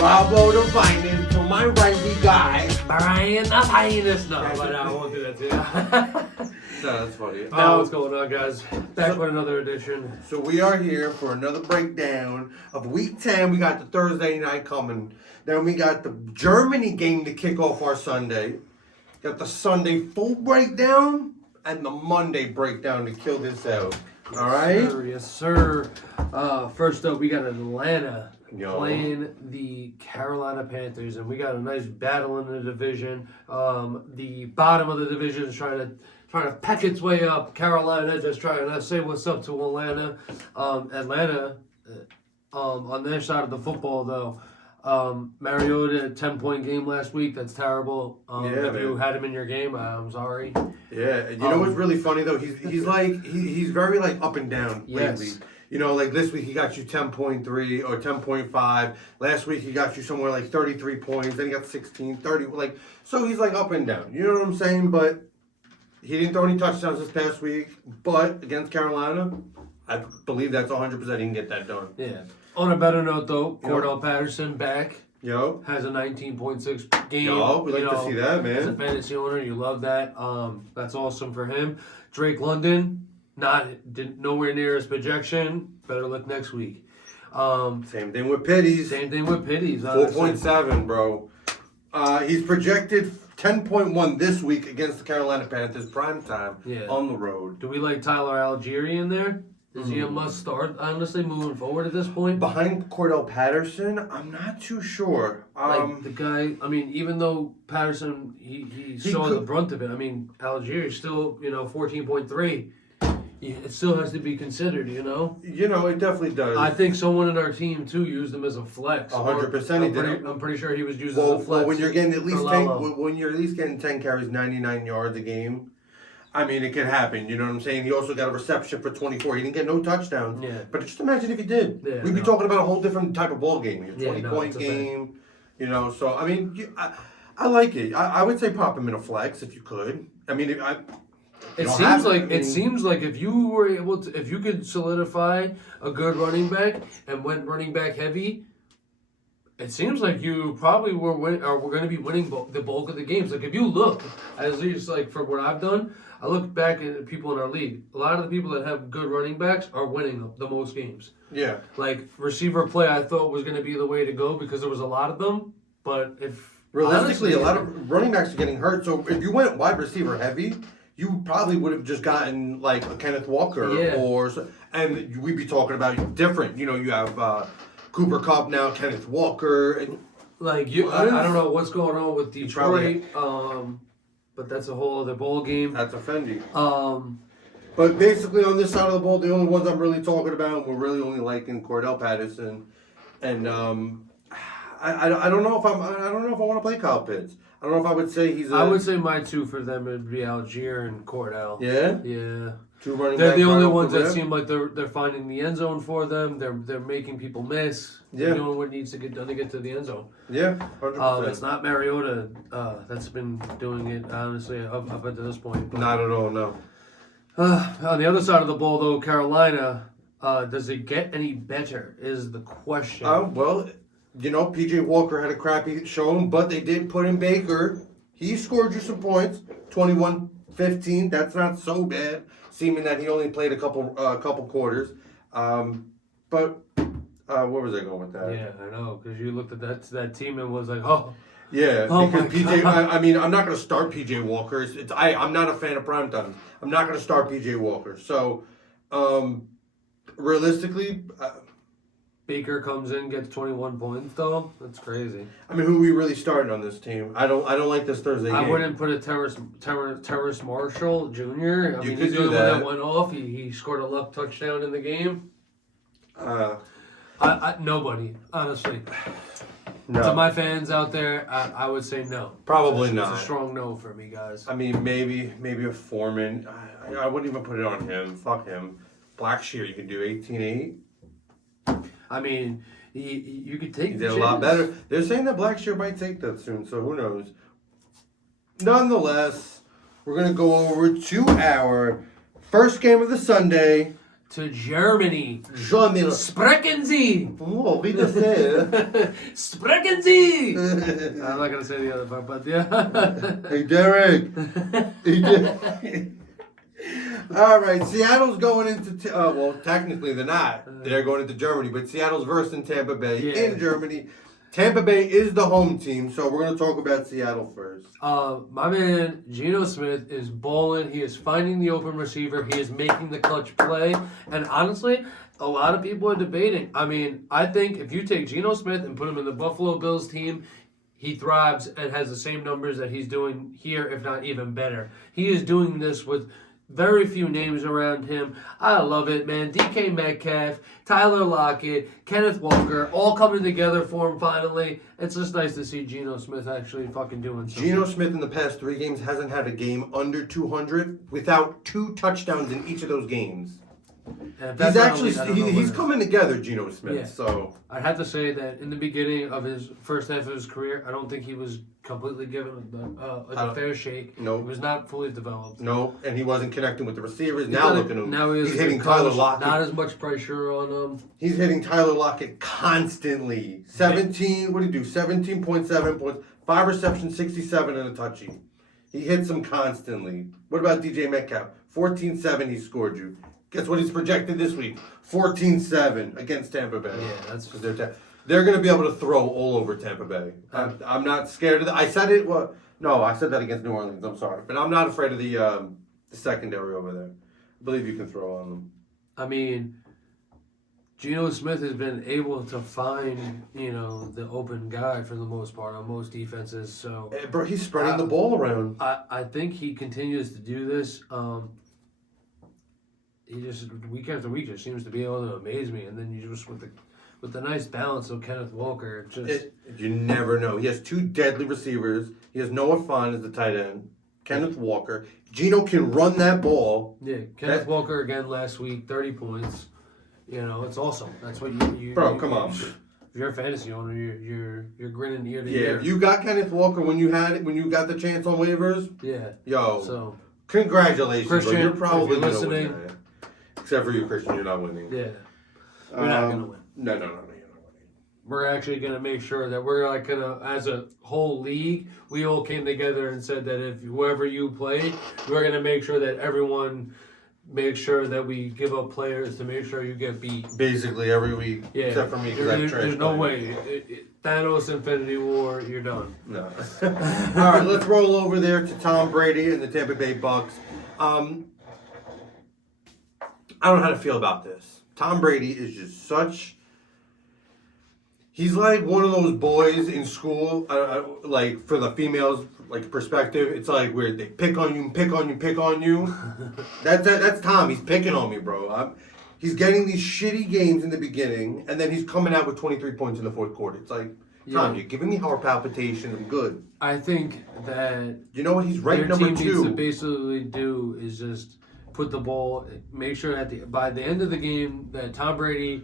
Bravo the finest. To my right, we got. Brian the finest. No, but I won't do that to you. No, that's funny. What's going on, guys? Back with another edition. So we are here for another breakdown of Week 10. We got the Thursday night coming. Then we got the Germany game to kick off our Sunday. Got the Sunday full breakdown and the Monday breakdown to kill this out. All right? Yes, sir. First up, we got Atlanta Yo. playing the Carolina Panthers, and we got a nice battle in the division. The bottom of the division is trying to peck its way up. Carolina just trying to say what's up to Atlanta. Atlanta, on their side of the football, though, Mariota, 10-point game last week. That's terrible. If you had him in your game, I'm sorry. Yeah, you know what's really funny though? He's very like up and down lately. Yes. You know, like this week he got you 10.3 or 10.5. Last week he got you somewhere like 33 points. Then he got 16, 30. Like, so he's like up and down. You know what I'm saying? But he didn't throw any touchdowns this past week. But against Carolina, I believe that's 100% he can get that done. Yeah. On a better note, though, Cordell Patterson back. Yo. Has a 19.6 game. Yo, we like to see that, man. As a fantasy owner, you love that. That's awesome for him. Drake London, nowhere near his projection. Better look next week. Same thing with Pitties. 4.7, bro. He's projected 10.1 this week against the Carolina Panthers, prime time on the road. Do we like Tyler Algieri in there? Is he a must start, honestly, moving forward at this point? Behind Cordell Patterson, I'm not too sure. Like the guy, I mean, even though Patterson, he saw the brunt of it. I mean, Algieri still, 14.3. It still has to be considered, You know, it definitely does. I think someone in our team, too, used him as a flex. 100% he did. I'm pretty sure he was used as a flex. Well, when you're getting at least 10 carries, 99 yards a game, I mean, it can happen. You know what I'm saying? He also got a reception for 24. He didn't get no touchdowns. Yeah. But just imagine if he did. Yeah, We'd be talking about a whole different type of ball game. A 20-point game. So, I mean, I like it. I would say pop him in a flex if you could. I mean, It seems like if you were able to, if you could solidify a good running back and went running back heavy, it seems like you probably were going to be winning the bulk of the games. Like if you look, at least like for what I've done, I look back at people in our league. A lot of the people that have good running backs are winning the most games. Yeah. Like receiver play, I thought was going to be the way to go because there was a lot of them. But realistically, a lot of running backs are getting hurt. So if you went wide receiver heavy, you probably would have just gotten like a Kenneth Walker and we'd be talking about different. You have Cooper Kupp now, Kenneth Walker, and I don't know what's going on with Detroit, but that's a whole other ball game. That's a Fendi. But basically on this side of the ball, the only ones I'm really talking about, we're really only liking Cordell Patterson, and I don't know if I want to play Kyle Pitts. I don't know if I would say I would say my two for them would be Algier and Cordell. Yeah? Yeah. Two running They're backs the only right ones that seem like they're finding the end zone for them. They're making people miss. They're doing what needs to get done to get to the end zone. Yeah, 100%. It's not Mariota that's been doing it, honestly, up until this point. But, not at all, no. On the other side of the ball, though, Carolina, does it get any better is the question. Well, P.J. Walker had a crappy showing, but they did put in Baker. He scored you some points, 21-15. That's not so bad, seeming that he only played a couple quarters. But where was I going with that? Yeah, I know, because you looked at that team and was like, oh. Yeah, because PJ. I mean, I'm not going to start PJ Walker. I'm not a fan of primetime. I'm not going to start PJ Walker. So, realistically. Baker comes in, gets 21 points though. That's crazy. I mean, who are we really starting on this team? I don't like this Thursday game. I wouldn't put a Terrace Marshall Jr. I mean, he's the only one that went off. He scored a luck touchdown in the game. Nobody, honestly. No. To my fans out there, I would say no. Probably not. It's a strong no for me, guys. I mean, maybe a Foreman. I wouldn't even put it on him. Fuck him. Blackshear, you can do 18-8. I mean, you could take. He did a lot better. They're saying that Blackshear might take that soon, so who knows? Nonetheless, we're gonna go over to our first game of the Sunday. to Germany. Germany. Sprechen Sie! Oh, wie das ist. Sprechen Sie! I'm not gonna say the other part, but yeah. Hey, Derek. Hey, Derek. All right, Seattle's going into well, technically they're not. They're going into Germany, but Seattle's versing Tampa Bay in Germany. Tampa Bay is the home team, so we're going to talk about Seattle first. My man Geno Smith is balling. He is finding the open receiver. He is making the clutch play. And honestly, a lot of people are debating. I mean, I think if you take Geno Smith and put him in the Buffalo Bills team, he thrives and has the same numbers that he's doing here, if not even better. He is doing this with very few names around him. I love it, man. DK Metcalf, Tyler Lockett, Kenneth Walker, all coming together for him finally. It's just nice to see Geno Smith actually fucking doing something. Geno Smith in the past 3 games hasn't had a game under 200 without 2 touchdowns in each of those games. He's actually he's coming together, Geno Smith. Yeah. So I'd have to say that in the beginning of his first half of his career, I don't think he was completely given a fair shake. No. He was not fully developed. no, and he wasn't connecting with the receivers. Now look at him. Now he's hitting Tyler Lockett. Not as much pressure on him. He's hitting Tyler Lockett constantly. 17. What did he do? 17.7 points, 5 receptions, 67 and a touchie. He hits him constantly. What about DJ Metcalf? 14-7 he scored you. Guess what he's projected this week? 14-7 against Tampa Bay. Yeah, that's Because they're going to be able to throw all over Tampa Bay. I'm not scared of that. I said it. Well, no, I said that against New Orleans. I'm sorry, but I'm not afraid of the secondary over there. I believe you can throw on them. I mean, Geno Smith has been able to find, the open guy for the most part on most defenses. So, Bro, he's spreading the ball around. I think he continues to do this. He just week after week just seems to be able to amaze me, and then you just with the nice balance of Kenneth Walker, You never know. He has 2 deadly receivers. He has Noah Fant as the tight end. Kenneth Walker. Geno can run that ball. Yeah, Kenneth Walker again last week, 30 points. It's awesome. That's what you Bro, come on. If you're a fantasy owner, you're grinning ear to Yeah, ear. if you got Kenneth Walker when you got the chance on waivers, Yeah. yo, So congratulations, Christian, bro. You're probably if you're gonna win listening. that. Except for you, Christian, you're not winning. yeah, we're not gonna win. No, you're not winning. We're actually gonna make sure that we're gonna, as a whole league, we all came together and said that if whoever you play, we're gonna make sure that everyone makes sure that we give up players to make sure you get beat. Basically every week, Yeah, except for me because I'm trash. there's no way. Thanos Infinity War, you're done. No. All right, let's roll over there to Tom Brady and the Tampa Bay Bucks. I don't know how to feel about this. Tom Brady is just such. He's like one of those boys in school, like for the females, like perspective. It's like where they pick on you, pick on you, pick on you. That's Tom. He's picking on me, bro. He's getting these shitty games in the beginning, and then he's coming out with 23 points in the fourth quarter. It's like, Tom, you're giving me heart palpitations. I'm good. I think that You know what? He's ranked their number team needs to 2. basically do is just put the ball, make sure that by the end of the game that Tom Brady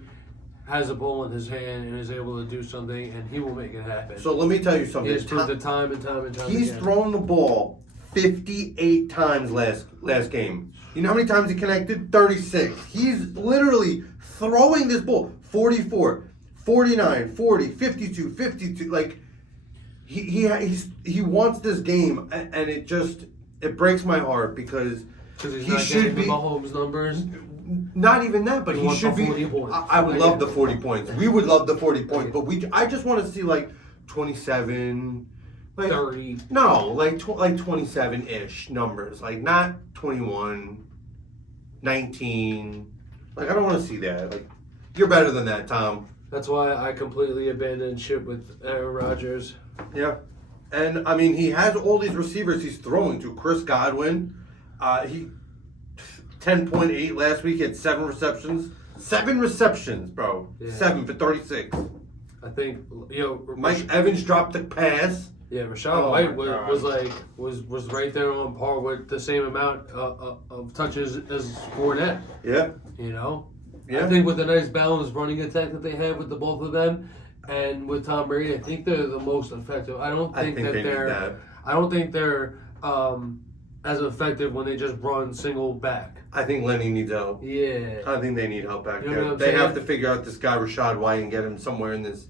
has a ball in his hand and is able to do something, and he will make it happen. So let me tell you He something. has proved it time and time and time He's again. thrown the ball 58 times last game. You know how many times he connected? 36. He's literally throwing this ball 44, 49, 40, 52, 52. Like he wants this game, and it breaks my heart because He's he not should getting be the Mahomes numbers. not even that, but He he wants should the be. 40 points. I would love the 40 points. We would love the 40 points, but I just want to see like 27, like 30. No, like 27-ish numbers, like not 21, 19. Like I don't want to see that. Like you're better than that, Tom. That's why I completely abandoned ship with Aaron Rodgers. Yeah, and I mean he has all these receivers he's throwing to. Chris Godwin, he 10.8 last week. He had 7 receptions. 7 receptions, bro. Yeah. 7 for 36. I think Mike Evans dropped the pass. Yeah, Rashad Oh White my God. was right there on par with the same amount of touches as Fournette. Yeah. I think with the nice balanced running attack that they have with the both of them, and with Tom Brady, I think they're the most effective. I don't think they need that. I don't think they're as effective when they just run single back. I think Lenny needs help. Yeah. I think they need help back You know there. what I'm They have saying? to figure out this guy Rashad White and get him somewhere in this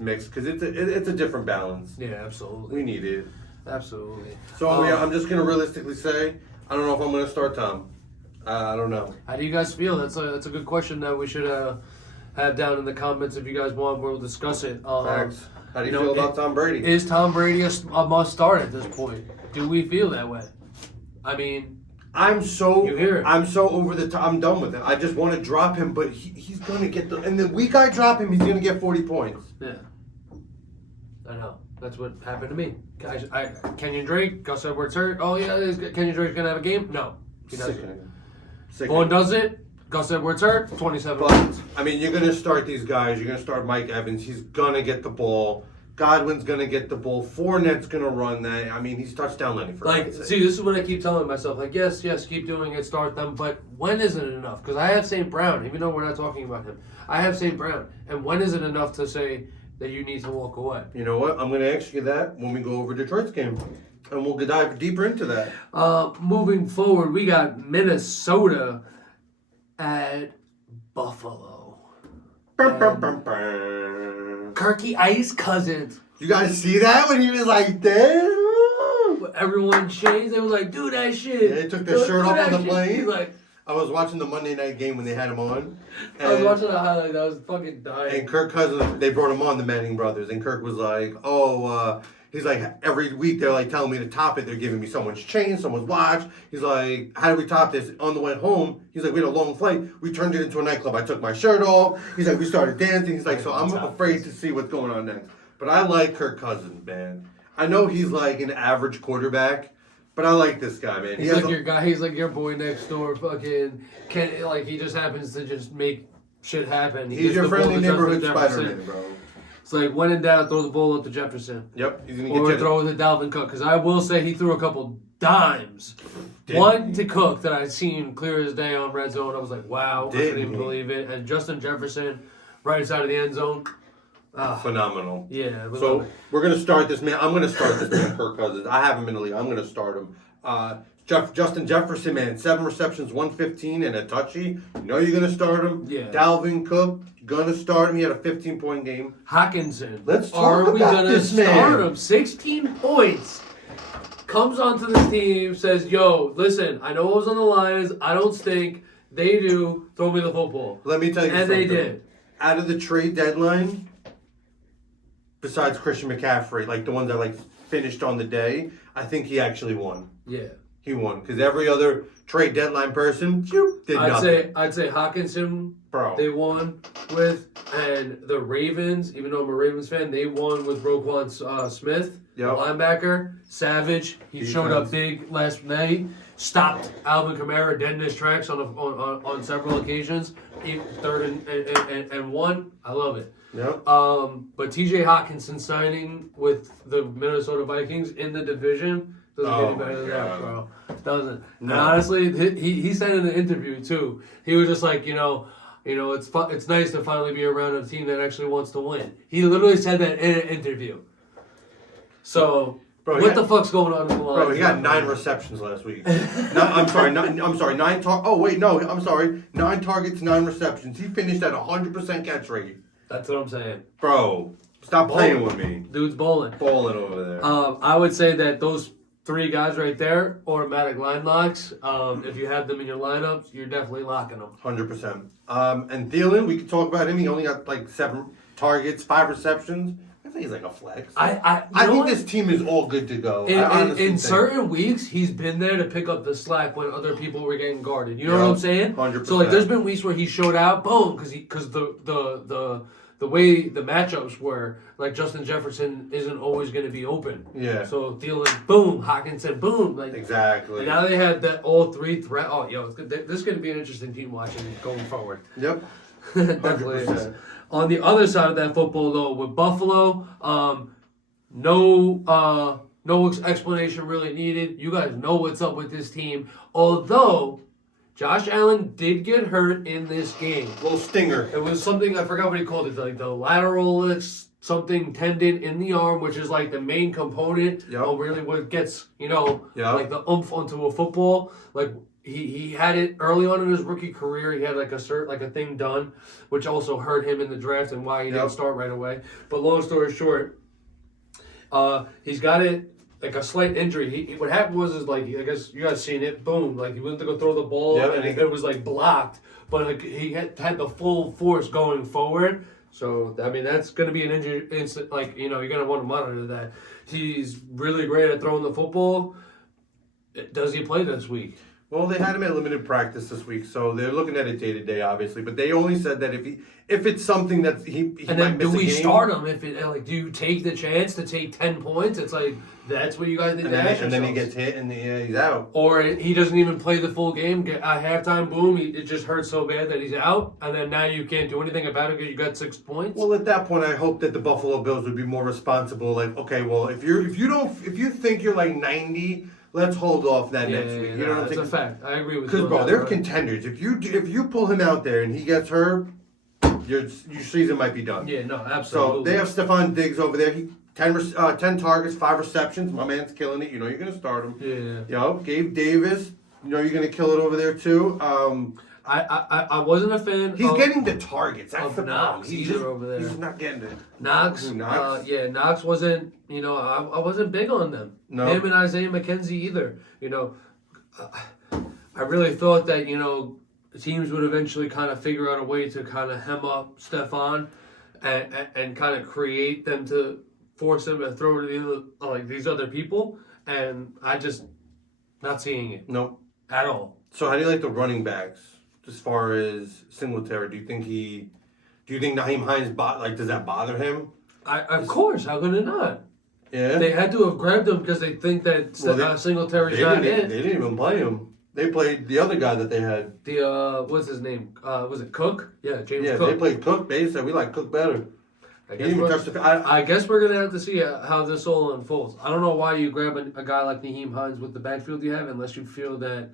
mix because it's a different balance. Yeah, absolutely. We need it. Absolutely. So I'm just gonna realistically say I don't know if I'm gonna start Tom. I don't know. How do you guys feel? That's a good question that we should have down in the comments if you guys want. We'll discuss it. Facts. How do you you know, feel about Tom Brady? Is Tom Brady a must start at this point? Do we feel that way? I mean, I'm so You hear it. I'm so over the top. I'm done with it. I just want to drop him, but he's gonna get and the week I drop him, he's gonna get 40 points. yeah. I know. That's what happened to me. Kenyon Drake, Gus Edwards hurt. Oh yeah, Kenyon Drake's gonna have a game? No, he doesn't. Sickening. Vaughn does it. Gus Edwards hurt. 27 But points. I mean, you're gonna start these guys. You're gonna start Mike Evans. He's gonna get the ball. Godwin's gonna get the ball. Fournette's gonna run that. I mean, he's touchdown Lenny for Like, God's sake. see, this is what I keep telling myself. Like, yes, keep doing it, start them, but when is it enough? Because I have St. Brown, even though we're not talking about him. I have St. Brown. And when is it enough to say that you need to walk away? You know what? I'm gonna ask you that when we go over Detroit's game, and we'll dive deeper into that. Moving forward, we got Minnesota at Buffalo. Bum, bum, bum, bum. Kirky Ice Cousins. You guys see that when he was like that? Everyone changed. They was like, do that shit. Yeah, he took their Do shirt off that on the shit. plane. He's like, I was watching the Monday night game when they had him on. I was watching the highlights. I was fucking dying. And Kirk Cousins, they brought him on, the Manning brothers, and Kirk was like, he's like, every week they're like telling me to top it. They're giving me someone's chain, someone's watch. He's like, how do we top this? On the way home, he's like, we had a long flight. We turned it into a nightclub. I took my shirt off. He's like, we started dancing. He's like, so I'm afraid to see what's going on next. But I like Kirk Cousins, man. I know he's like an average quarterback, but I like this guy, man. He's like your guy. He's like your boy next door. Fucking like he just happens to just make shit happen. He he's gets your the ball friendly to Justin neighborhood Jefferson. Spider-Man, bro. It's like when in doubt, throw the ball up to Jefferson. Yep, he's gonna Or get throw it to Dalvin Cook. Because I will say he threw a couple dimes. One to Cook that I seen clear as day on red zone. I was like, wow, I couldn't even believe it. And Justin Jefferson, right side of the end zone. Phenomenal. Yeah. It was So like, we're gonna start this man. I'm gonna start this man, Kirk Cousins. I have him in the league. I'm gonna start him. Justin Jefferson, man, 7 receptions, 115, and a touchy. You know you're gonna start him. Yeah. Dalvin Cook, gonna start him. He had a 15-point game. Hawkinson. Let's talk Are we about gonna this start man. him? 16 points. Comes onto this team, says, "Yo, listen, I know I was on the Lions. I don't stink. They do. Throw me the football." Let me tell you And something. they did. Out of the trade deadline, besides Christian McCaffrey, like the ones that like finished on the day, I think he actually won. Yeah. He won because every other trade deadline person did nothing. I'd say Hawkinson. Bro. They won with, and the Ravens. Even though I'm a Ravens fan, they won with Roquan Smith, Yep. linebacker, savage. He showed up big last night. Stopped Alvin Kamara dead in his tracks on several occasions. Third and one. I love it. Yep. But T.J. Hawkinson signing with the Minnesota Vikings in the division doesn't get any better than that, bro. Doesn't. No. And honestly, he said in an interview too. He was just like, it's nice to finally be around a team that actually wants to win. He literally said that in an interview. So. Bro, What the fuck's going on in the line? Bro, he got 9 receptions last week. I'm sorry, 9 targets, 9 receptions. He finished at 100% catch rate. That's what I'm saying. Bro, stop playing with me. Dude's bowling. Balling over there. I would say that those 3 guys right there, automatic line locks. If you have them in your lineups, you're definitely locking them. 100%. And Thielen, we could talk about him. He only got like 7 targets, 5 receptions. I think he's like a flex. I think this team is all good to go. In certain weeks, he's been there to pick up the slack when other people were getting guarded. You know what I'm saying? 100%. So like, there's been weeks where he showed out, boom, because the way the matchups were, like Justin Jefferson isn't always going to be open. Yeah. So Thielen, boom, Hawkinson, boom, like Exactly. And now they had that all 3 threat. Oh, yo, this is going to be an interesting team watching going forward. Yep. Definitely is. 100%. On the other side of that football, though, with Buffalo, no explanation really needed. You guys know what's up with this team. Although Josh Allen did get hurt in this game. Little stinger. It was something, I forgot what he called it, like the lateral something tendon in the arm, which is like the main component of really what gets, like the oomph onto a football. Like he had it early on in his rookie career. He had like a thing done, which also hurt him in the draft and why he didn't start right away. But long story short, he's got it. Like a slight injury. What happened was like, I guess you guys seen it. Boom! Like he went to go throw the ball, and it was like blocked. But like he had the full force going forward. So I mean that's going to be an injury. Like you're going to want to monitor that. He's really great at throwing the football. Does he play this week? Well, they had him at limited practice this week, so they're looking at it day to day, obviously. But they only said that if it's something that he and then do we start him? If it do you take the chance to take 10 points? It's like that's what you guys need to ask yourselves. And then he gets hit and he's out. Or he doesn't even play the full game. At halftime, boom, it just hurts so bad that he's out, and then now you can't do anything about it because you got 6 points. Well, at that point, I hope that the Buffalo Bills would be more responsible. Like, okay, well, if you think you're like 90. Let's hold off that next week. You know what I'm saying? That's a fact. I agree with you. Because, bro, they're contenders. If you pull him out there and he gets hurt, your season might be done. Yeah, no, absolutely. So they have Stephon Diggs over there. 10 targets, 5 receptions. My man's killing it. You know you're going to start him. Yeah. Gabe Davis. You know you're going to kill it over there, too. I wasn't a fan. He's getting the targets. That's the Knox problem. over there. He's not getting it. Knox. Knox wasn't. I wasn't big on them. No. Him and Isaiah McKenzie either. I really thought that teams would eventually kind of figure out a way to kind of hem up Stephon and kind of create them to force him to throw to these other people, and I just not seeing it. Nope. At all. So how do you like the running backs? As far as Singletary, do you think Nyheim Hines does that bother him? Of course, how could it not? Yeah. They had to have grabbed him because they think that Singletary's not in. They didn't even play him. They played the other guy that they had. What's his name? Was it Cook? Yeah, James Cook. Yeah, they played Cook. They said we like Cook better. I guess we're gonna have to see how this all unfolds. I don't know why you grab a guy like Nyheim Hines with the backfield you have, unless you feel that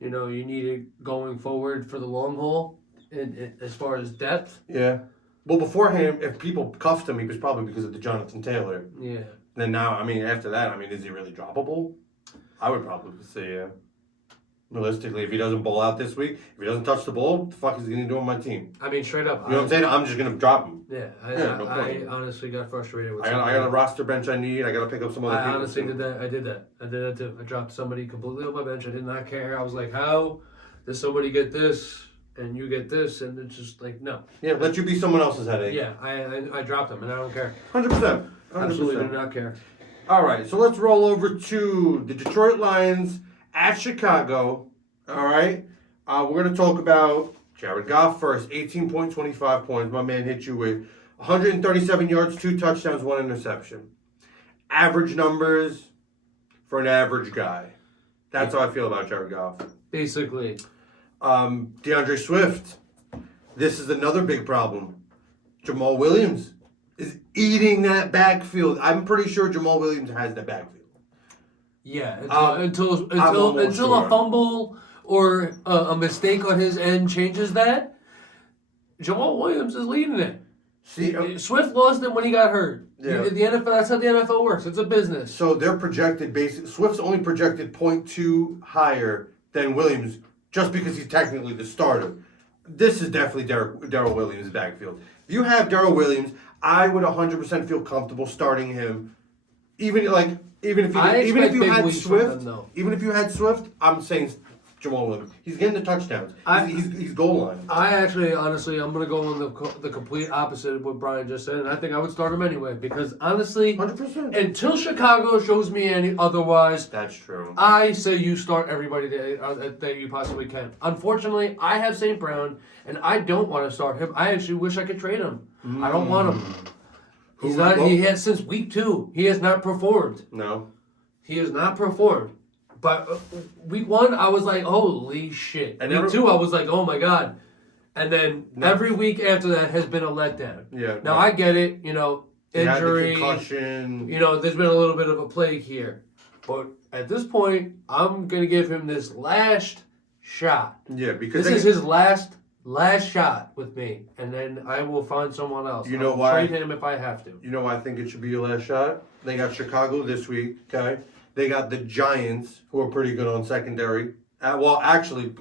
you need it going forward for the long haul, as far as depth. Yeah. Well, beforehand, if people cuffed him, he was probably because of the Jonathan Taylor. Yeah. Then now, after that, is he really droppable? I would probably say, yeah. Realistically, if he doesn't bowl out this week, if he doesn't touch the ball, what the fuck is he going to do on my team? Straight up. You know what I'm saying? I'm just going to drop him. Yeah, I honestly got frustrated with I got a roster bench I need. I got to pick up some other people. I honestly did that. I did that too. I dropped somebody completely on my bench. I did not care. I was like, how does somebody get this and you get this? And it's just like, no. Yeah, let you be someone else's headache. Yeah, I dropped them and I don't care. 100%. Absolutely do not care. All right, so let's roll over to the Detroit Lions at Chicago. All right, we're going to talk about Jared Goff first. 18.25 points. My man hit you with 137 yards, 2 touchdowns, 1 interception. Average numbers for an average guy. That's how I feel about Jared Goff. Basically. DeAndre Swift. This is another big problem. Jamal Williams is eating that backfield. I'm pretty sure Jamal Williams has the backfield. Yeah, until a fumble or a mistake on his end changes that, Jamal Williams is leading it. See, Swift lost it when he got hurt. Yeah. The NFL, that's how the NFL works. It's a business. So they're projected Swift's only projected 0.2 higher than Williams just because he's technically the starter. This is definitely Darrell Williams' backfield. If you have Darrell Williams, I would 100% feel comfortable starting him. Even if you had Swift, I'm saying Jamal Williams. He's getting the touchdowns. He's goal line. I actually, honestly, I'm going to go on the complete opposite of what Brian just said, and I think I would start him anyway because honestly, 100%. Until Chicago shows me any otherwise, that's true. I say you start everybody that you possibly can. Unfortunately, I have St. Brown, and I don't want to start him. I actually wish I could trade him. I don't want him. He has since week 2. He has not performed. No, he has not performed. But week 1, I was like, holy shit. And week 2, I was like, oh my God. And then every week after that has been a letdown. Yeah. Now, I get it, injury. Concussion. There's been a little bit of a plague here. But at this point, I'm going to give him this last shot. Yeah, because this is his last Last shot with me, and then I will find someone else. You know I'll why? Trade him if I have to. You know why I think it should be your last shot? They got Chicago this week, okay? They got the Giants, who are pretty good on secondary. Well, actually,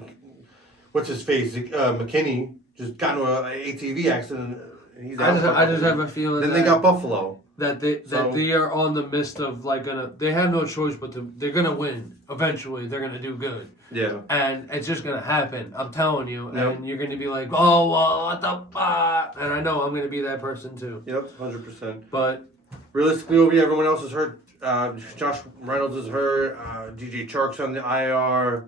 what's his face? McKinney just got into an ATV accident. And he's out. I just have a feeling. Then they got Buffalo. that they are on the midst of like they have no choice but they're gonna win eventually. They're gonna do good. Yeah. And it's just gonna happen. I'm telling you. Yep. And you're gonna be like, oh, well, what the fuck? And I know I'm gonna be that person too. Yep, 100%. But Realistically, over here, everyone else is hurt. Josh Reynolds is hurt. DJ Chark's on the IR.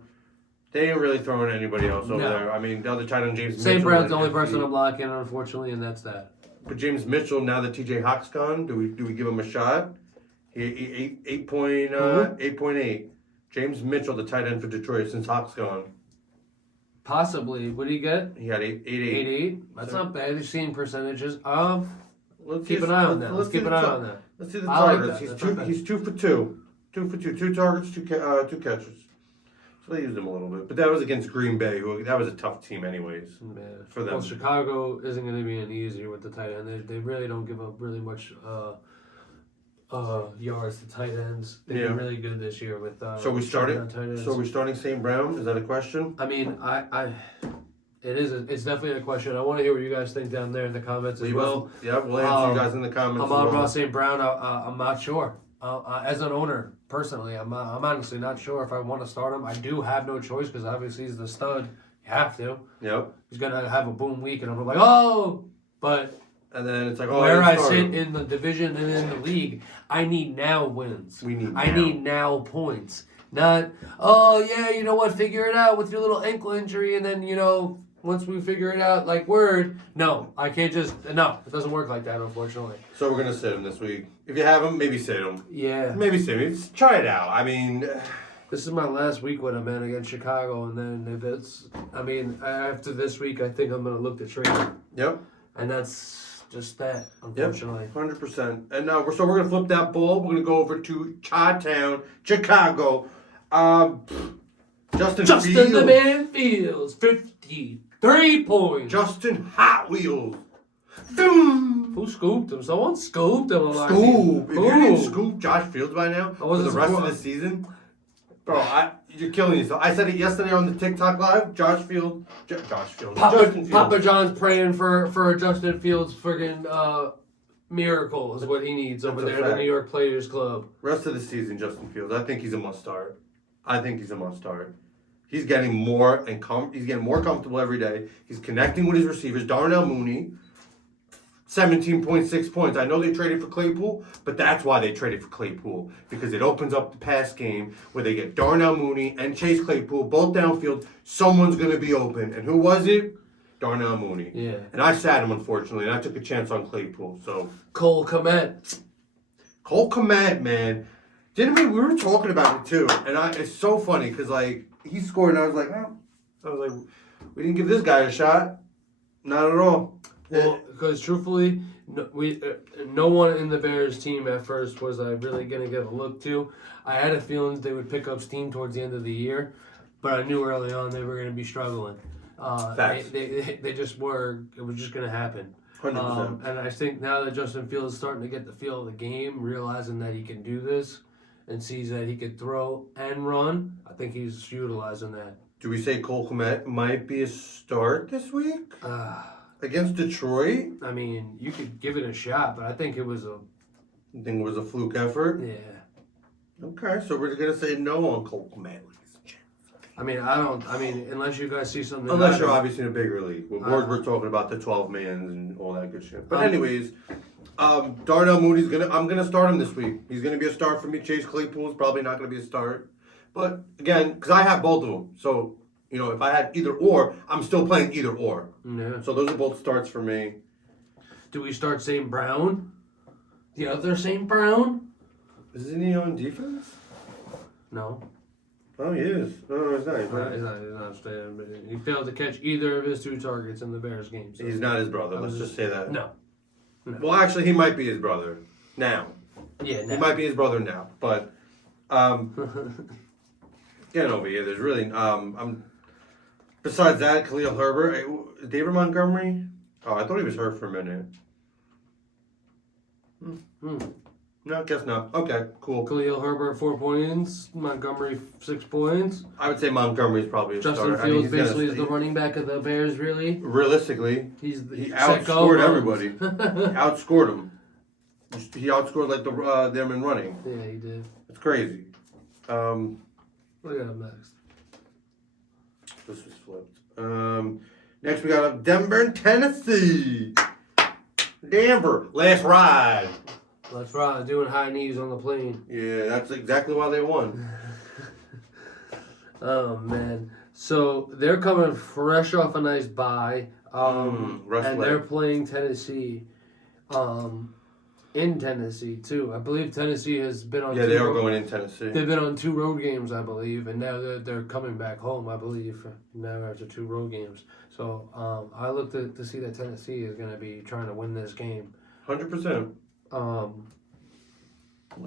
They ain't really throwing anybody else over No. there. I mean, the other tight end, James St. Mitchell. Brown's the only is person empty. I'm locking, unfortunately, and that's that. But James Mitchell, now that TJ Hawk's gone, do we give him a shot? He 8.8. James Mitchell, the tight end for Detroit, since Hawk's gone. Possibly. What do you get? He had 8.8. 8-8. That's not bad. You've seen percentages. Let's Keep see an eye on that. Let's see keep the an eye tar- on that. Let's see the I like targets. that. That's not bad. He's 2 for 2. 2 for 2. 2 targets, 2 catches. So they used him a little bit, but that was against Green Bay, who that was a tough team anyways. Yeah. For them. Well, Chicago isn't going to be any easier with the tight end. They really don't give up really much yards to tight ends. They've been really good this year with. So we started. tight ends. So we're starting St. Brown. Is that a question? I mean, it's definitely a question. I want to hear what you guys think down there in the comments as well. Yeah, we'll answer you guys in the comments. Amon as well. Ross St. Brown, I'm not sure. As an owner, personally, I'm honestly not sure if I want to start him. I do have no choice because obviously he's the stud. You have to. Yep. He's gonna have a boom week, and I'm like, oh. But And then it's like, oh, where I start sit him. in the division and in the league, I need now wins. We need I now. need now points. Not, oh yeah, you know what? Figure it out with your little ankle injury, and then once we figure it out, like word. No, I can't just. No, it doesn't work like that, unfortunately. So we're gonna sit him this week. If you have him, maybe sit him. Yeah. Maybe sit him. Just try it out. I mean, This is my last week with him, man, against Chicago, and then if it's, after this week, I think I'm gonna look to trade him, yep, and that's just that, unfortunately. 100%. And now we're gonna flip that ball. We're gonna go over to Chi-Town, Chicago. Justin the Fields. Man Fields, 53 points. Justin Hot Wheels. Boom. Who scooped him? Someone scooped him. Scoop. If you Who? didn't scoop Josh Fields by now I for wasn't the rest of surprised. the season, bro, you're killing yourself. I said it yesterday on the TikTok live. Josh Fields. Justin Fields. Papa John's praying for Justin Fields' friggin' miracle is what he needs over That's a there in the fact. New York Players Club. Rest of the season, Justin Fields. I think he's a must start. He's getting more he's getting more comfortable every day. He's connecting with his receivers. Darnell Mooney, 17.6 points. I know they traded for Claypool, but that's why they traded for Claypool, because it opens up the pass game where they get Darnell Mooney and Chase Claypool both downfield. Someone's going to be open. And who was it? Darnell Mooney. Yeah. And I sat him, unfortunately, and I took a chance on Claypool. So Cole Kmet. Cole Kmet, man. Didn't we were talking about it too, and it's so funny because like he scored, and I was like, we didn't give this guy a shot, not at all. Well, because truthfully, no one in the Bears team at first was I really gonna give a look to. I had a feeling they would pick up steam towards the end of the year, but I knew early on they were gonna be struggling. Facts. They just were. It was just gonna happen. 100%. And I think now that Justin Fields is starting to get the feel of the game, realizing that he can do this, and sees that he can throw and run, I think he's utilizing that. Do we say Cole Kmet might be a start this week against Detroit? I mean, you could give it a shot, but I think it was I think it was a fluke effort. yeah. Okay, so we're gonna say no on Cole Kmet, ladies and gentlemen. I mean, unless you guys see something. Unless about you're him. obviously in a bigger league. We're talking about the 12 mans and all that good shit. But anyways, Darnell Mooney's I'm gonna start him this week. He's gonna be a start for me. Chase Claypool's probably not gonna be a start. But again, because I have both of them, so if I had either or, I'm still playing either or. Yeah. So those are both starts for me. Do we start St. Brown? The other St. Brown? Isn't he on defense? No. Oh, he is. No, he's not. He's not. He's not staying. But he failed to catch either of his two targets in the Bears game. So. He's not his brother. I Let's was just say that. No. Well, actually, he might be his brother now. Yeah. He might be his brother now, but getting over here. There's really Besides that, Khalil Herbert, David Montgomery. Oh, I thought he was hurt for a minute. No, I guess not. Okay, cool. Khalil Herbert 4 points. Montgomery 6 points. I would say Montgomery's probably a Justin starter. Fields he's gonna basically is the stay- running back of the Bears. Really, Realistically, he he outscored everybody. He outscored them. He outscored like them in running. Yeah, he did. It's crazy. Look at him next. This was flipped. Next we got Denver, Tennessee. Denver, last ride. Let's ride. Doing high knees on the plane. Yeah, that's exactly why they won. Oh man. So they're coming fresh off a nice bye. Rest And leg. they're playing Tennessee. In Tennessee too. I believe Tennessee has been on Yeah, they are going in Tennessee. They've been on 2 road games, I believe, and now they're coming back home, I believe, now after 2 road games. So I look to see that Tennessee is going to be trying to win this game. 100%. Um,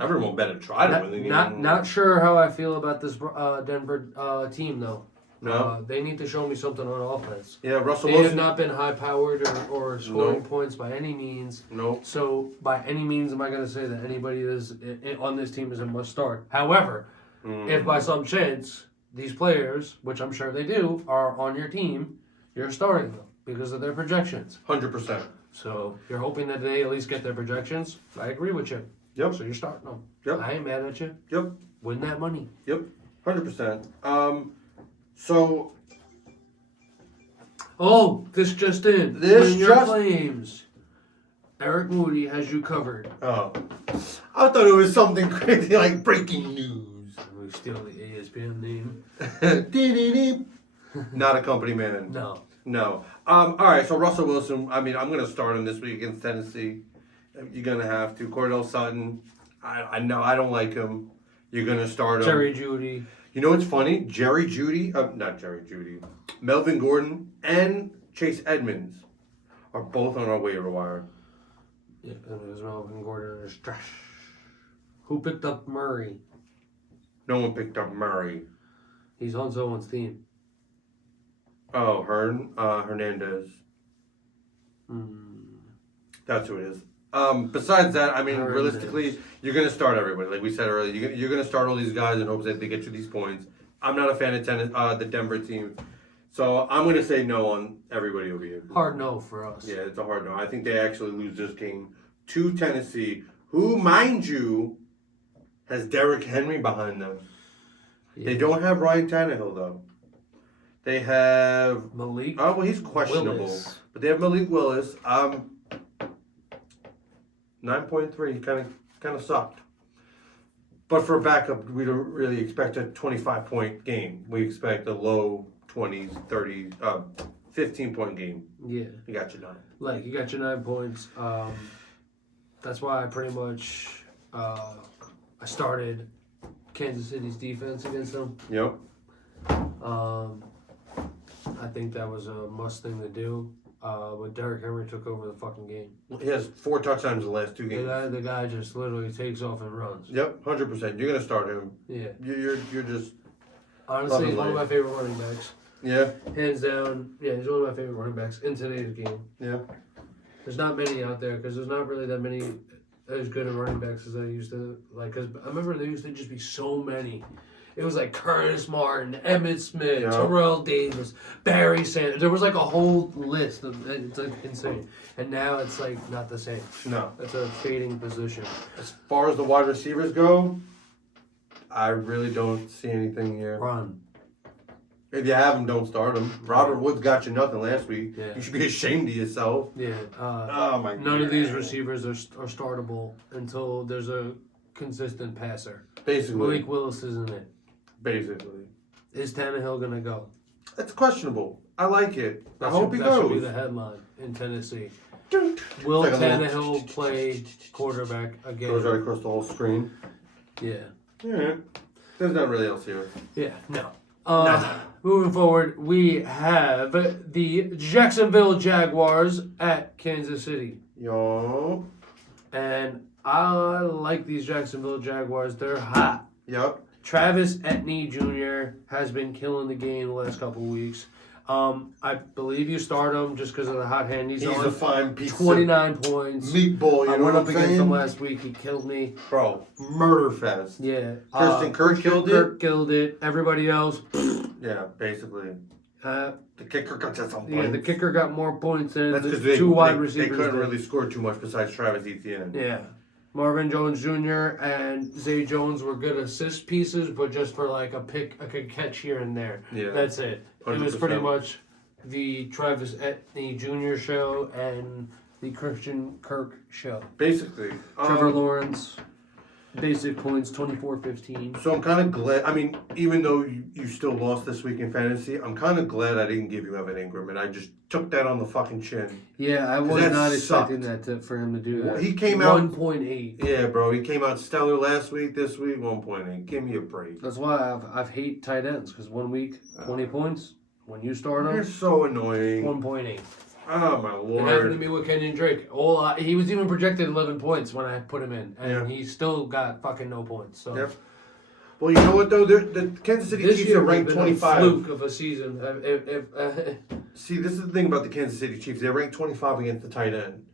Everyone better try to win the game. not sure how I feel about this Denver team though. No. They need to show me something on offense. Yeah, Russell They have Wilson. not been high powered or scoring No. points by any means. No. So by any means am I going to say that anybody that is on this team is a must start. However, if by some chance these players, which I'm sure they do, are on your team, you're starting them because of their projections. 100%. So you're hoping that they at least get their projections. I agree with you. Yep. So you're starting them. Yep. I ain't mad at you. Yep. Win that money. Yep. 100%. So Oh, this just in. This Win your just- claims. Eric Moody has you covered. oh, I thought it was something crazy like breaking news. We steal the ESPN name. Dee-dee-dee. Not a company man. No. No. All right. So Russell Wilson. I mean, I'm going to start him this week against Tennessee. You're going to have to. Cordell Sutton. I know I don't like him. You're going to start him. Jerry Judy. You know what's funny? Jerry Judy. Not Jerry Judy. Melvin Gordon and Chase Edmonds are both on our waiver wire. Yeah, and there's Melvin Gordon. There's trash. Who picked up Murray? No one picked up Murray. He's on someone's team. Oh, Hernandez. That's who it is. Besides that, I mean, Hernandez. realistically, you're going to start everybody. Like we said earlier, you're going to start all these guys in hopes that they get you these points. I'm not a fan of the Denver team. So I'm going to say no on everybody over here. Hard no for us. Yeah, it's a hard no. I think they actually lose this game to Tennessee, who, mind you, has Derrick Henry behind them. Yeah. They don't have Ryan Tannehill, though. They have... Malik. Oh, well, he's questionable. Willis. But they have Malik Willis. 9.3, kind of sucked. But for a backup, we don't really expect a 25-point game. We expect a low 20s, 30s, 15-point game. Yeah. You got your 9. Like, you got your 9 points. That's why I pretty much I started Kansas City's defense against them. Yep. I think that was a must thing to do. But Derrick Henry took over the fucking game. He has 4 touchdowns in the last 2 games. The guy just literally takes off and runs. Yep, 100%. You're going to start him. Yeah. You're just... Honestly, he's one of life. my favorite running backs. Yeah, Hands down. Yeah, he's one of my favorite running backs in today's game. yeah. There's not many out there because there's not really that many as good of running backs as I used to like. Because I remember there used to just be so many. It was like Curtis Martin, Emmitt Smith, Yeah. Terrell Davis, Barry Sanders. There was like a whole list. It's like insane. And now it's like not the same. No. It's a fading position. As far as the wide receivers go, I really don't see anything here. Run. If you have him, don't start him. Robert Woods got you nothing last week. Yeah. You should be ashamed of yourself. Yeah. Oh my god. None of these receivers are startable until there's a consistent passer. Basically. Malik Willis isn't it. Basically. Is Tannehill gonna go? It's questionable. I like it. I hope he that should be goes. the headline in Tennessee. It's Will like a little- Tannehill play quarterback again? Goes right across the whole screen. Yeah. Yeah. There's not really else here. Yeah. No. Moving forward, we have the Jacksonville Jaguars at Kansas City, Yo. and I like these Jacksonville Jaguars. They're hot. Yep. Travis Etienne Jr. has been killing the game the last couple weeks. I believe you start him just because of the hot hand he's He's on. a fine piece 29 points. of meatball. You I know went what up I'm against him saying? last week. He killed me. Bro, murder fest. Yeah. Christian Kirk killed Kirk killed it. Everybody else. Yeah, basically. The The kicker got some points. Yeah, the kicker got more points than That's the because two wide they receivers. couldn't did. really score too much besides Travis Etienne. Yeah. Marvin Jones Jr. and Zay Jones were good assist pieces, but just for like a catch here and there. Yeah. That's it. It was pretty 100%. much the Travis Etienne Jr. show and the Christian Kirk show. Basically. Trevor Lawrence, basic points, 24-15. So I'm kind of glad. I mean, even though you still lost this week in fantasy, I'm kind of glad I didn't give you Evan Ingram, and I just took that on the fucking chin. Yeah, I was that not sucked. expecting that for him to do that. He came out 1.8. Yeah, bro. He came out stellar last week. This week, 1.8. Give me a break. That's why I've hate tight ends because 1 week 20 points. When you start You're them, so annoying. 1.8. Oh my It happened to lord. me with Kenyon Drake. He was even projected 11 points when I put him in, and Yeah. he still got fucking no points. So Yep. Well, you know what though? The Kansas City this Chiefs year are ranked has been a 25. fluke of a season. See, this is the thing about the Kansas City Chiefs. They're ranked 25 against the tight end.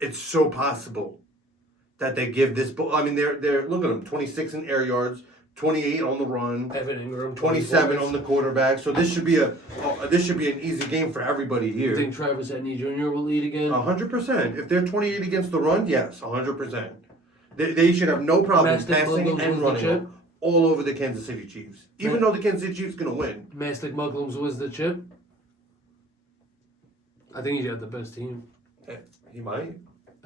It's so possible that they give this. I mean, they're look at them: 26 in air yards, 28 on the run, Evan Ingram, 27 on the quarterback. So this should be an easy game for everybody You here. think Travis Etienne Jr. will lead again? 100%. If they're 28 against the run, yes, 100%. They should have no problem Mastic passing Muslims and wins the running chip? all over the Kansas City Chiefs. Even though the Kansas City Chiefs going to win. Mastic Muslims wins the chip. I think he's got the best team. He might.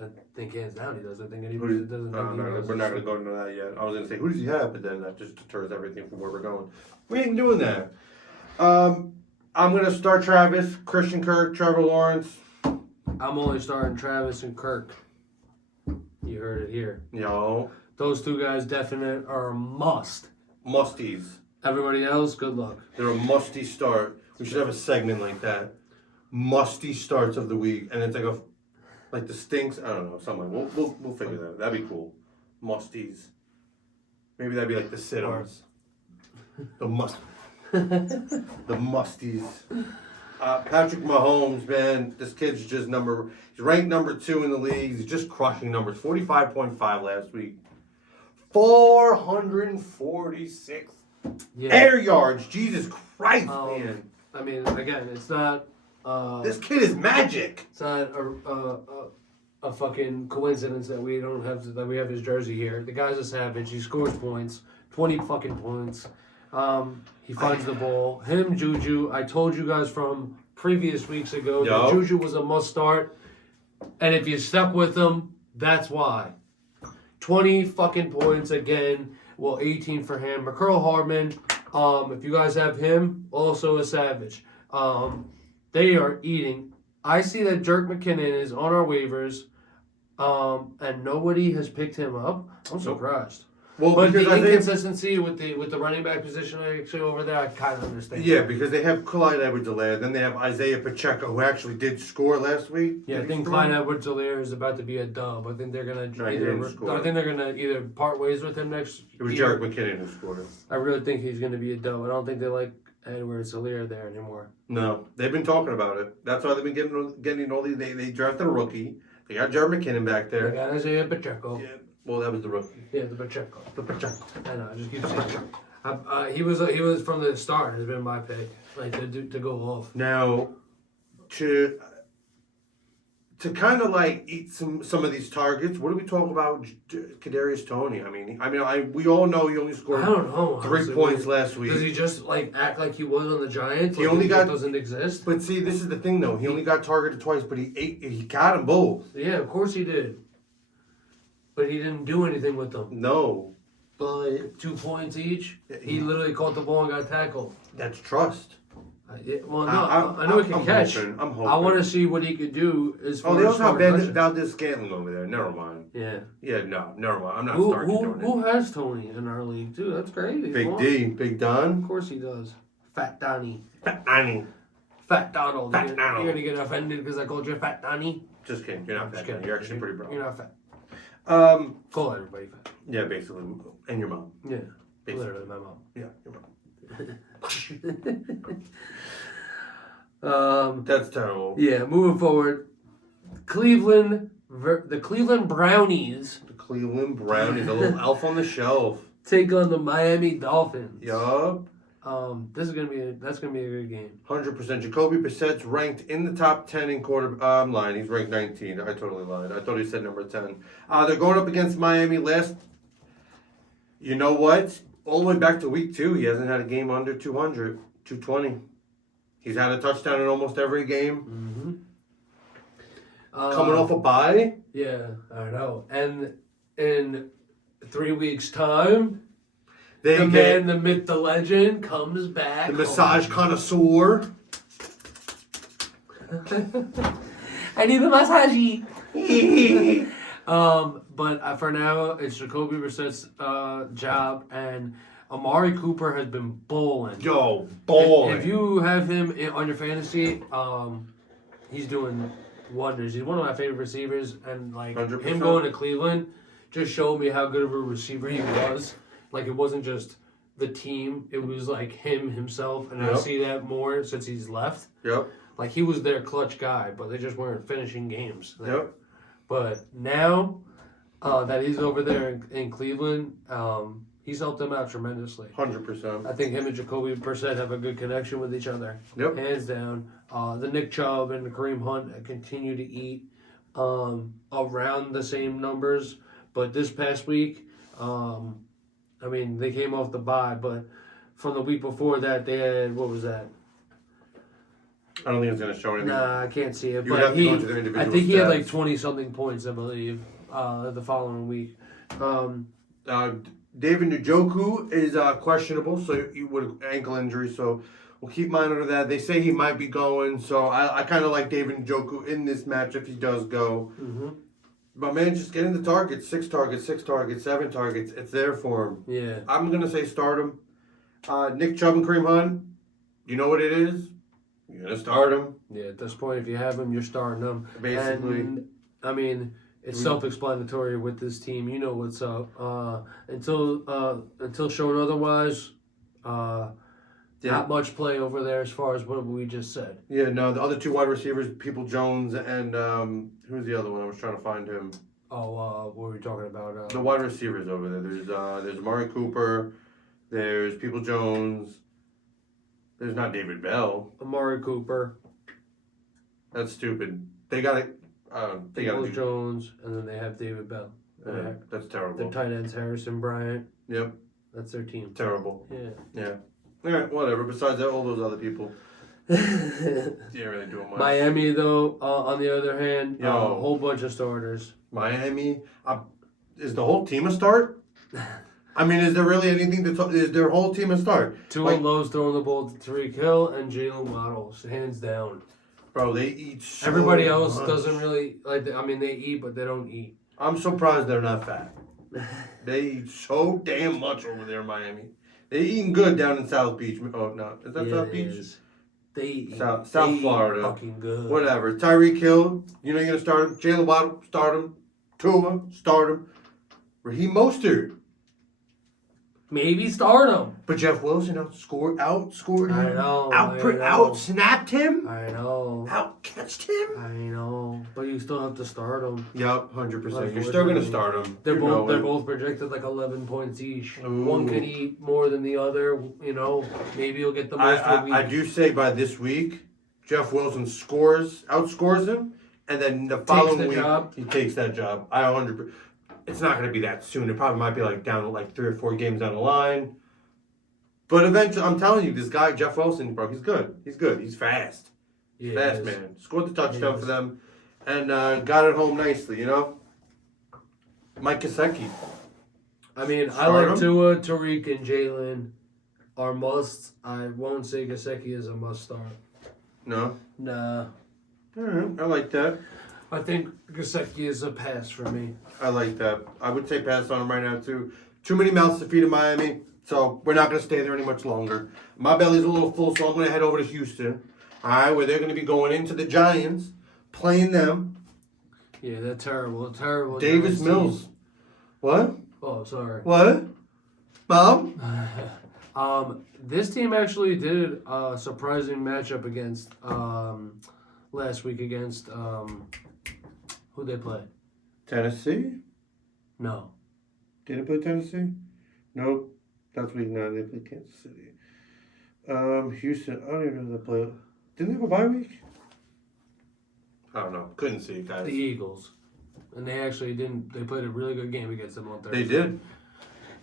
I think hands down he does. I think anybody that doesn't. No, think he does we're not going to go into that yet. I was going to say, who does he have? But then that just deters everything from where we're going. We ain't doing that. I'm going to start Travis, Christian Kirk, Trevor Lawrence. I'm only starting Travis and Kirk. You heard it here. Yo, Those two guys definite are a must. musties. Everybody else, good luck. They're a musty start. We should have a segment like that. Musty starts of the week. And it's like the stinks. I don't know. Something. We'll figure that out. That'd be cool. Musties. Maybe that'd be like the sit-ons. The musties. Patrick Mahomes, man, this kid's just he's ranked number 2 in the league. He's just crushing numbers. 45.5 last week. 446 air yards. Jesus Christ, man. I mean, again, it's not. This kid is magic. It's not a fucking coincidence that we have his jersey here. The guy's a savage. He scores points, 20 fucking points. He finds the ball. Him, Juju. I told you guys from previous weeks ago that Juju was a must start, and if you stuck with him, that's why. 20 fucking points again. Well, 18 for him. McCurl Hardman. If you guys have him, also a savage. They are eating. I see that Jerick McKinnon is on our waivers, and nobody has picked him up. I'm surprised. Well, But because the I think, inconsistency with the running back position actually over there, I kind of understand. yeah, because they have Clyde Edwards-Helaire, then they have Isaiah Pacheco, who actually did score last week. Yeah, I Did he think score? Clyde Edwards-Helaire is about to be a dub. I think they're gonna No, he didn't score. either part ways with him next It was year. Jerick McKinnon who scored. I really think he's gonna be a dub. I don't think they like Edwards-Helaire there anymore. No, they've been talking about it. That's why they've been getting all these. They drafted a rookie. They got Jerick McKinnon back They there. got Isaiah Pacheco. Yeah, well, that was the rookie. Yeah, the Pacheco. I know. I just keep saying. He was from the start. Has been my pick, like to go off. Now, to kind of like eat some of these targets, what do we talk about Kadarius Toney? I mean, we all know he only scored I don't know. 3 honestly. points last week. Does he just like act like he was on the Giants? He like only got- doesn't exist. But see, this is the thing though. He only got targeted twice, but he got them both. Yeah, of course he did. But he didn't do anything with them. No, But 2 points each. He literally caught the ball and got tackled. that's trust. I know he can I'm catch. hoping, I'm hoping. I want to see what he could do as far Oh, they as also have scoring touchdowns. Valdez Scantling over there. Never mind. Yeah. Yeah, no, never mind. I'm not Who starting who has Tony in our league too? That's crazy. Big Come on. D, Big Don. Of course he does. Fat Donnie. Annie. Fat Donald. Fat You're Donald. gonna get offended because I called you Fat Donnie? Just kidding. You're not Just fat. kidding. You're actually pretty broad. You're not fat. Call everybody fat. Yeah, basically. And your mom. Yeah. Basically. Literally my mom. Yeah, your mom. That's terrible. Yeah, moving forward. The Cleveland Brownies The Cleveland Brownies, a little elf on the shelf. take on the Miami Dolphins. Yup. That's gonna be a good game. 100%. Jacoby Brissett's ranked in the top 10 in quarter. I'm lying. He's ranked 19. I totally lied. I thought he said number 10. They're going up against Miami last. You know what? All the way back to week 2, he hasn't had a game under 200, 220. He's had a touchdown in almost every game. Coming off a bye. Yeah, I know. And in 3 weeks' time, They the get man, the myth, the legend comes back. the massage connoisseur. I need a massage. But for now, it's Jacoby Brissett's job, and Amari Cooper has been bowling. Yo, boy. If you have him on your fantasy, he's doing wonders. He's one of my favorite receivers, and like 100%. him going to Cleveland just showed me how good of a receiver he was. Like it wasn't just the team; it was like himself, and I Yep. see that more since he's left. Yep. Like he was their clutch guy, but they just weren't finishing games. Yep. But now that he's over there in Cleveland, he's helped them out tremendously. 100%. I think him and Jacoby Brissett have a good connection with each other. Yep. Hands down. The Nick Chubb and the Kareem Hunt continue to eat around the same numbers. But this past week, I mean, they came off the bye, but from the week before that, they had, what was that? I don't think it's going to show anything. Nah, I can't see it. You would But have to go into their I individual think he had like stats. 20-something points, I believe, the following week. David Njoku is questionable, so he would ankle injury. So we'll keep monitor that. They say he might be going, so I kind of like David Njoku in this match if he does go. Mm-hmm. But man, just getting the targets, 6 targets, 7 targets. It's there for him. Yeah. I'm gonna say start him. Nick Chubb and Kareem Hunt, you know what it is. You're gonna start him. Yeah, at this point, if you have him, you're starting him. Basically. And, I mean, it's self-explanatory with this team. You know what's up. Until shown otherwise, not much play over there as far as what we just said. Yeah, no, the other 2 wide receivers, People Jones and who's the other one? I was trying to find him. What were we talking about? The wide receivers over there. There's Amari Cooper. There's People Jones. There's not David Bell. Amari Cooper, That's stupid. They got to. They got Will to. Jones, and then they have David Bell. That's Their terrible. tight ends, Harrison Bryant. Yep, That's their team. terrible. Yeah. Yeah. All right, whatever. Besides that, all those other people. Didn't really do much. Miami, though, on the other hand, a Yo. whole bunch of starters. Miami. Is the whole team a start? I mean, is there really anything to talk? Is their whole team a start? Tua Lowe's throwing the ball to Tariq Hill and Jalen Waddles, hands down. Bro, they eat so Everybody else much. doesn't really like. I mean, they eat, but they don't eat. I'm surprised they're not fat. They eat so damn much over there in Miami. They eating good down in South Beach. Oh no, is that South it Beach? is. They eat. South they eat Florida. fucking good. Whatever. Tyreek Hill, you know you're gonna start him. Jalen Waddle, start him. Tua, start him. Raheem Mostert. Maybe start them. But Jeff Wilson outscored him. I know. Out-snapped him. I know. Out-catched him. I know. But you still have to start them. Yup, 100%. You're still gonna start him. They're You both know they're it. both projected like 11 points each. Ooh. One could eat more than the other. You know, maybe you'll get the most of the week. I do say by this week, Jeff Wilson outscores him, and then the following the week job. he takes that job. I 100%. It's not going to be that soon. It probably might be like down to like 3 or 4 games down the line. But eventually, I'm telling you, this guy Jeff Wilson, bro, he's good. He's good. He's fast. Yeah, Fast it is. man. Scored the touchdown He for is. them, and got it home nicely. You know. Mike Gesicki. I mean, I Start like him? Tua, Tariq, and Jalen are musts. I won't say Gasecki is a must start. No. Nah. All right. I like that. I think Gasecki is a pass for me. I like that. I would say pass on him right now, too. Too many mouths to feed in Miami, so we're not going to stay there any much longer. My belly's a little full, so I'm going to head over to Houston, all right, where they're going to be going into the Giants, playing them. Yeah, they're terrible. Terrible. Davis Giants Mills. team. What? Oh, sorry. What? Mom? This team actually did a surprising matchup against last week against who they play? Tennessee? No. Did they play Tennessee? Nope. That's week 9. They played Kansas City. Houston. I don't even know who they play. Didn't they have a bye week? I don't know. Couldn't see, guys. The Eagles. And they actually didn't. They played a really good game against them on Thursday. They did.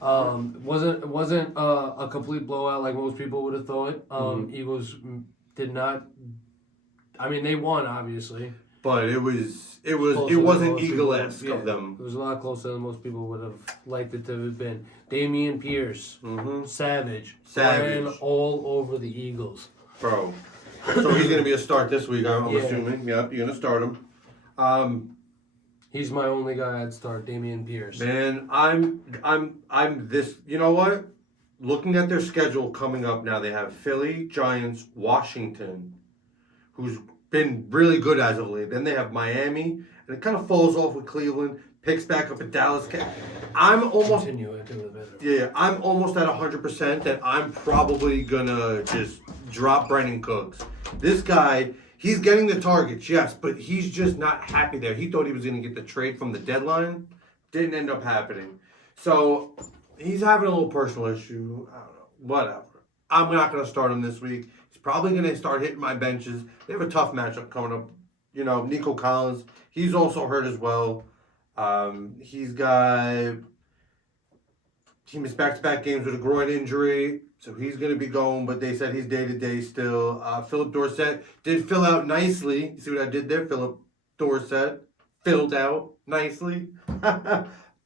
Wasn't a complete blowout like most people would have thought. Eagles did not. I mean, they won obviously, but it wasn't Eagle-esque of them. It was a lot closer than most people would have liked it to have been. Damian Pierce, Savage, ran all over the Eagles, bro. So he's gonna be a start this week. I'm assuming. Yep, you're gonna start him. He's my only guy I'd start, Damian Pierce. Man, I'm this. You know what? Looking at their schedule coming up now, they have Philly, Giants, Washington, who's been really good as of late. Then they have Miami, and it kind of falls off with Cleveland. Picks back up at Dallas. I'm almost I'm almost at 100% that I'm probably gonna just drop Brandon Cooks. This guy. He's getting the targets, yes, but he's just not happy there. He thought he was going to get the trade from the deadline. Didn't end up happening. So he's having a little personal issue. I don't know. Whatever. I'm not going to start him this week. He's probably going to start hitting my benches. They have a tough matchup coming up. You know, Nico Collins, he's also hurt as well. He missed back-to-back games with a groin injury. So he's going to be going, but they said he's day-to-day still. Philip Dorsett did fill out nicely. You see what I did there? Philip Dorsett filled out nicely.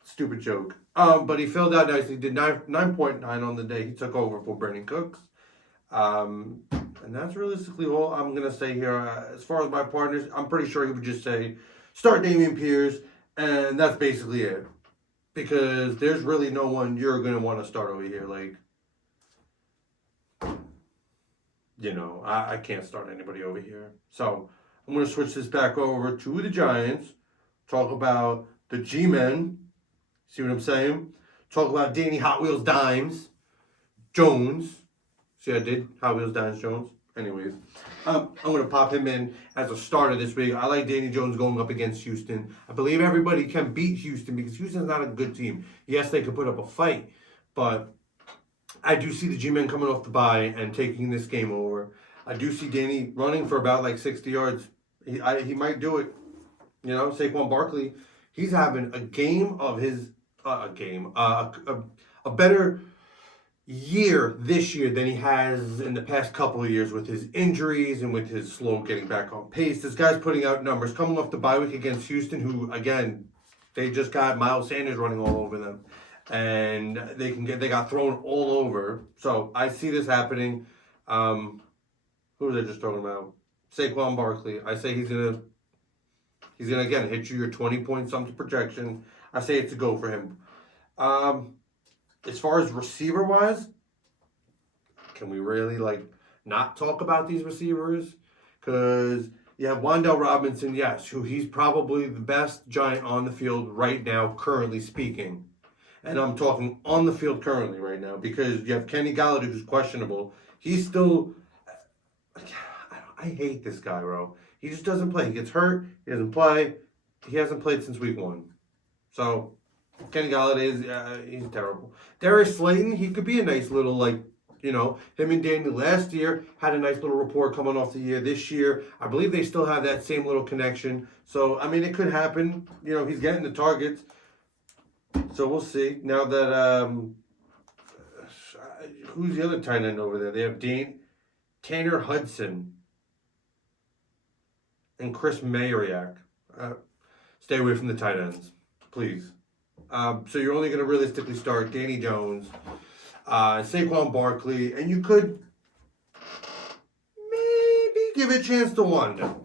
Stupid joke. But he filled out nicely. Did 9.9 on the day he took over for Brandon Cooks. And that's realistically all I'm going to say here. As far as my partners, I'm pretty sure he would just say, start Damian Pierce, and that's basically it. Because there's really no one you're going to want to start over here. Like, you know, I can't start anybody over here. So I'm going to switch this back over to the Giants. Talk about the G-Men. See what I'm saying? Talk about Danny Hot Wheels Dimes Jones. See what I did? Hot Wheels Dimes Jones. Anyways, I'm going to pop him in as a starter this week. I like Danny Jones going up against Houston. I believe everybody can beat Houston because Houston's not a good team. Yes, they could put up a fight, but I do see the G-Men coming off the bye and taking this game over. I do see Danny running for about like 60 yards. He might do it. You know, Saquon Barkley, he's having a game of his a better year this year than he has in the past couple of years with his injuries and with his slow getting back on pace. This guy's putting out numbers coming off the bye week against Houston, who again they just got Miles Sanders running all over them. And they got thrown all over. So I see this happening. Who was I just talking about? Saquon Barkley. I say he's gonna again hit you your 20 point something projection. I say it's a go for him. As far as receiver wise, can we really not talk about these receivers? Because you have Wan'Dale Robinson, yes, who he's probably the best Giant on the field right now, currently speaking. And I'm talking on the field currently right now because you have Kenny Galladay who's questionable. He's still... I hate this guy, bro. He just doesn't play. He gets hurt. He doesn't play. He hasn't played since week 1. So, Kenny Galladay, he's terrible. Darius Slayton, he could be a nice little, him and Danny last year had a nice little rapport coming off the year. This year, I believe they still have that same little connection. So, I mean, it could happen. You know, he's getting the targets. So we'll see. Now that who's the other tight end over there? They have Tanner Hudson and Chris Mayriak. Stay away from the tight ends, please. So you're only going to realistically start Danny Jones, Saquon Barkley, and you could maybe give it a chance to Wanda.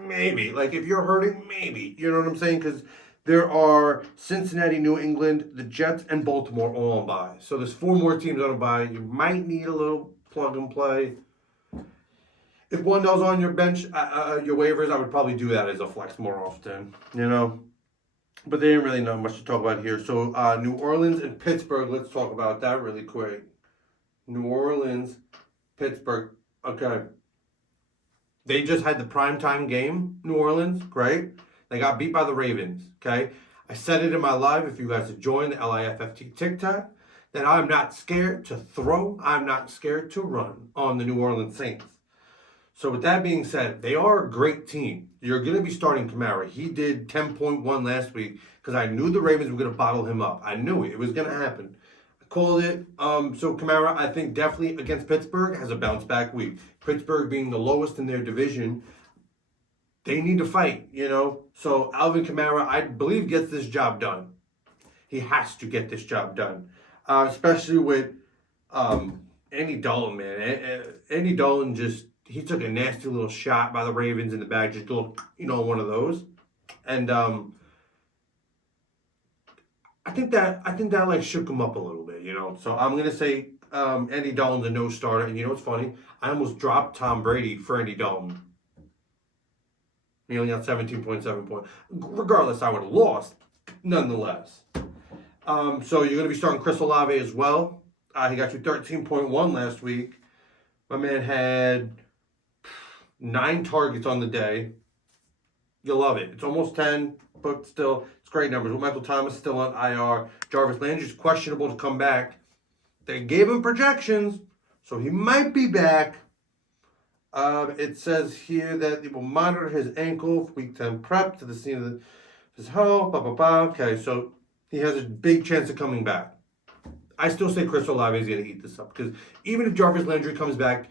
Maybe. If you're hurting, maybe. You know what I'm saying? Because there are Cincinnati, New England, the Jets, and Baltimore all on bye. So there's 4 more teams on a bye. You might need a little plug and play. If Wendell's on your bench, your waivers, I would probably do that as a flex more often, you know. But they ain't really not much to talk about here. So New Orleans and Pittsburgh, let's talk about that really quick. New Orleans, Pittsburgh. Okay. They just had the primetime game, New Orleans, right? They got beat by the Ravens, okay? I said it in my live, if you guys have joined the LIFFT TikTok, that I'm not scared to throw, I'm not scared to run on the New Orleans Saints. So with that being said, they are a great team. You're going to be starting Kamara. He did 10.1 last week because I knew the Ravens were going to bottle him up. I knew it. It was going to happen. I called it. So Kamara, I think definitely against Pittsburgh has a bounce back week. Pittsburgh being the lowest in their division, they need to fight, you know. So Alvin Kamara, I believe, gets this job done. He has to get this job done, especially with Andy Dalton, man. Andy Dalton he took a nasty little shot by the Ravens in the back, just looked, one of those, and I think that like shook him up a little bit, So I'm gonna say Andy Dalton's a no starter, and you know what's funny? I almost dropped Tom Brady for Andy Dalton. He only got 17.7 points. Regardless, I would have lost, nonetheless. So you're gonna be starting Chris Olave as well. He got you 13.1 last week. My man had 9 targets on the day. You'll love it. It's almost 10, but still, it's great numbers. With Michael Thomas still on IR. Jarvis Landry's questionable to come back. They gave him projections, so he might be back. It says here that they will monitor his ankle for week 10 prep to the scene of his health. Okay, so he has a big chance of coming back. I still say Chris Olave is going to eat this up because even if Jarvis Landry comes back,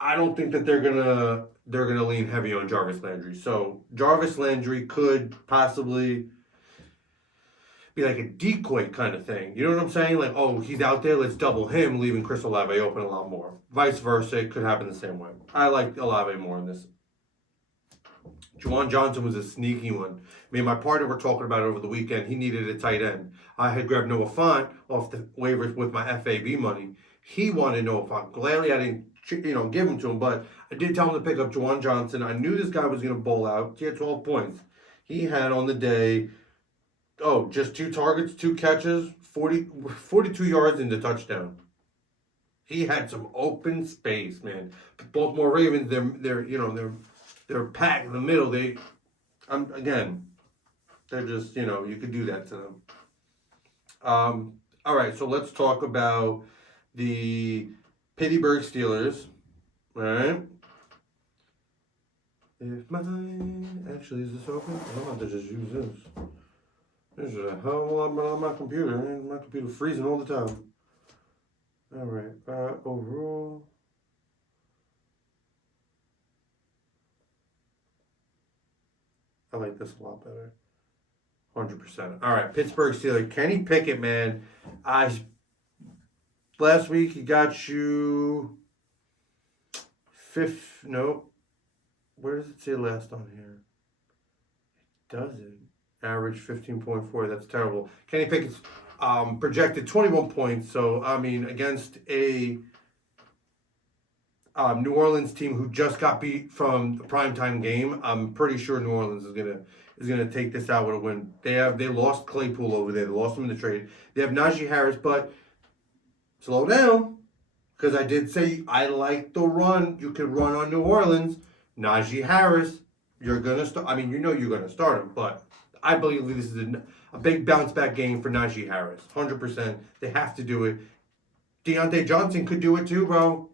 I don't think that they're gonna lean heavy on Jarvis Landry. So Jarvis Landry could possibly be like a decoy kind of thing. You know what I'm saying? Like, oh, he's out there, let's double him, leaving Chris Olave open a lot more. Vice versa, it could happen the same way. I like Olave more in this. Juwan Johnson was a sneaky one. Me and my partner were talking about it over the weekend. He needed a tight end. I had grabbed Noah Fant off the waivers with my FAB money. He wanted Noah Fant. Gladly, I didn't give him to him, but I did tell him to pick up Juwan Johnson. I knew this guy was going to bowl out. He had 12 points. He had on the day, just 2 targets, 2 catches, 42 yards in the touchdown. He had some open space, man. The Baltimore Ravens, they're packed in the middle. They're just, you could do that to them. All right, so let's talk about the Pittsburgh Steelers, all right? Actually, is this open? I'm about to just use this. There's a hell of a lot on my computer. My computer freezing all the time. All right, overall. I like this a lot better. 100%. All right, Pittsburgh Steelers. Kenny Pickett, man. Last week he got you where does it say last on here? It doesn't. Average 15.4. That's terrible. Kenny Pickett's projected 21 points. So against a New Orleans team who just got beat from the primetime game, I'm pretty sure New Orleans is gonna take this out with a win. They lost Claypool over there. They lost him in the trade. They have Najee Harris, but slow down, because I did say I like the run. You can run on New Orleans. Najee Harris, you're gonna start. You're gonna start him, but I believe this is a big bounce back game for Najee Harris. 100%. They have to do it. Deontay Johnson could do it too, bro.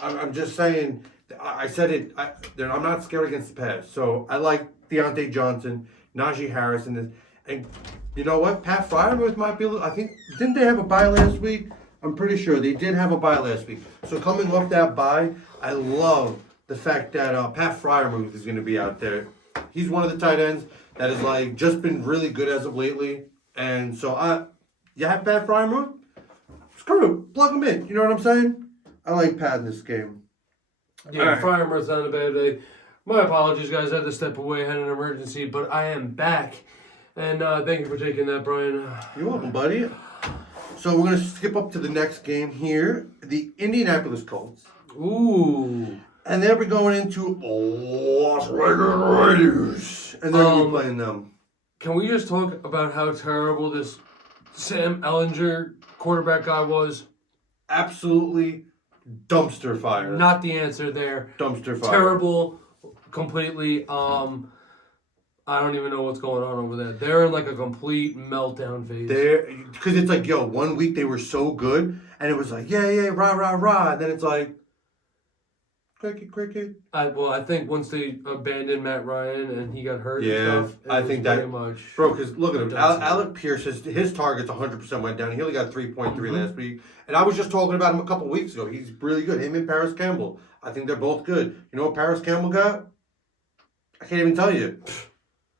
I'm just saying. I said it. I'm not scared against the pass. So I like Deontay Johnson, Najee Harris in this. And you know what? Pat Freiermuth might be. I think didn't they have a bye last week? I'm pretty sure they did have a bye last week. So coming off that bye, I love the fact that Pat Freiermuth is going to be out there. He's one of the tight ends that has just been really good as of lately. And so you have Pat Freiermuth? Screw it. Plug him in. You know what I'm saying? I like Pat in this game. Yeah, right. Freiermuth's on a bad day. My apologies, guys. I had to step away. I had an emergency, but I am back. And thank you for taking that, Brian. You're welcome, buddy. So we're going to skip up to the next game here. The Indianapolis Colts. Ooh. And they'll be going into Las Vegas Raiders. And they're going to be playing them. Can we just talk about how terrible this Sam Ehlinger quarterback guy was? absolutely dumpster fire. Not the answer there. Dumpster fire. Terrible, completely. I don't even know what's going on over there. They're in like a complete meltdown phase. Because it's like, yo, 1 week they were so good, and it was like, yeah, rah, rah, rah. And then it's like, cricket. I think once they abandoned Matt Ryan and he got hurt Yeah, and stuff, I think that- pretty much. Bro, because look at him. Done. Alec Pierce, his targets 100% went down. He only got 3.3 last week. And I was just talking about him a couple weeks ago. He's really good. Him and Paris Campbell. I think they're both good. You know what Paris Campbell got? I can't even tell you.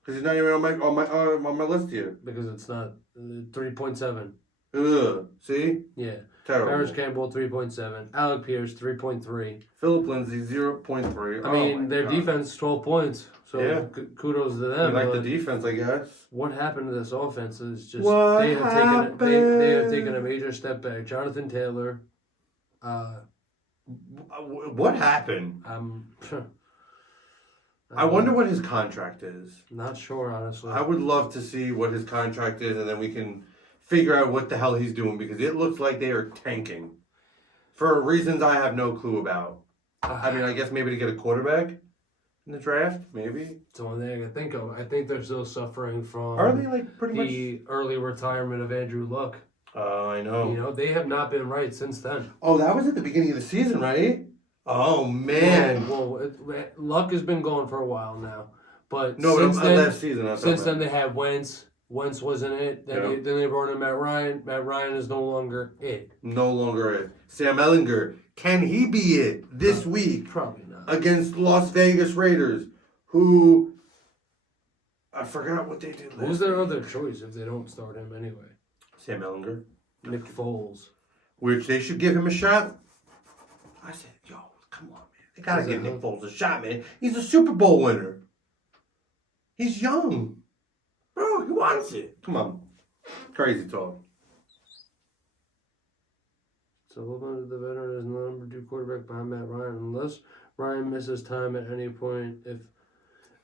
Because he's not even on my list here. Because it's not 3.7. Ugh. See? Yeah. Terrible. Paris Campbell 3.7. Alec Pierce 3.3. Philip Lindsay 0.3. I mean, their defense 12 points. So Yeah. kudos to We them. like the but defense, I guess. what happened to this offense is just What they have happened? taken a major step back. Jonathan Taylor, What happened? I wonder what his contract is. Not sure, honestly. I would love to see what his contract is, and then we can figure out what the hell he's doing, because it looks like they are tanking for reasons I have no clue about. I mean, I guess maybe to get a quarterback in the draft, maybe. It's the only thing I can think of. I think they're still suffering from Are they like pretty much? the early retirement of Andrew Luck. I know. You know, they have not been right since then. Oh, that was at the beginning of the season, right? Oh man. Well, Luck has been gone for a while now, but No, since but then, last season. since then they had Wentz. Wentz wasn't it. Then, Yeah. then they brought in Matt Ryan. Matt Ryan is no longer it. No longer it. Sam Ellinger. Can he be it this week Probably not. against Las Vegas Raiders, who I forgot what they did last Who's their week. other choice if they don't start him anyway? Sam Ellinger. Nick Foles. Which they should give him a shot. I said, yo, come on, man. They gotta Is give it Nick him? Foles a shot, man. He's a Super Bowl winner. He's young. Bro, he wants it. Come on. Crazy talk. So Sullivan, the veteran, is the number 2 quarterback behind Matt Ryan. Unless Ryan misses time at any point, if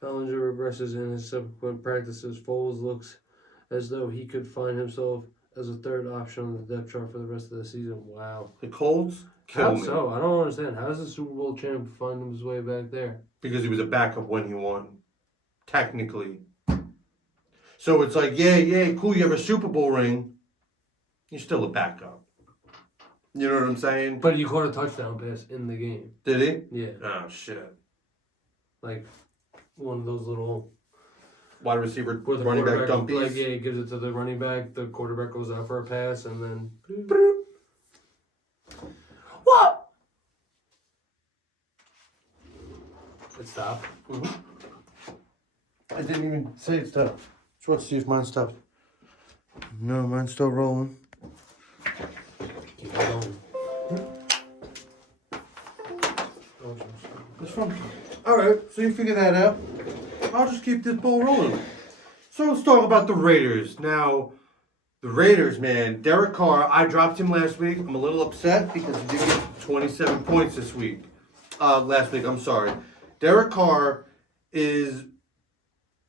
Ellinger regresses in his subsequent practices, Foles looks as though he could find himself as a third option on the depth chart for the rest of the season. Wow. The Colts kill How me. so? I don't understand. How does the Super Bowl champ find his way back there? Because he was a backup when he won. Technically. So it's like, yeah, cool, you have a Super Bowl ring. You're still a backup. You know what I'm saying? But he caught a touchdown pass in the game. Did he? Yeah. Oh, shit. Like one of those little Wide receiver, where the running back quarterback, dumpies. like, yeah, he gives it to the running back. The quarterback goes out for a pass, and then what? It stopped. I didn't even say it stopped. Just want to see if mine stopped. No, mine's still rolling. Keep it going. It's from. Alright, so you figure that out. I'll just keep this ball rolling. So let's talk about the Raiders. Now, the Raiders, man, Derek Carr, I dropped him last week. I'm a little upset because he didn't get 27 points this week. Last week, I'm sorry. Derek Carr is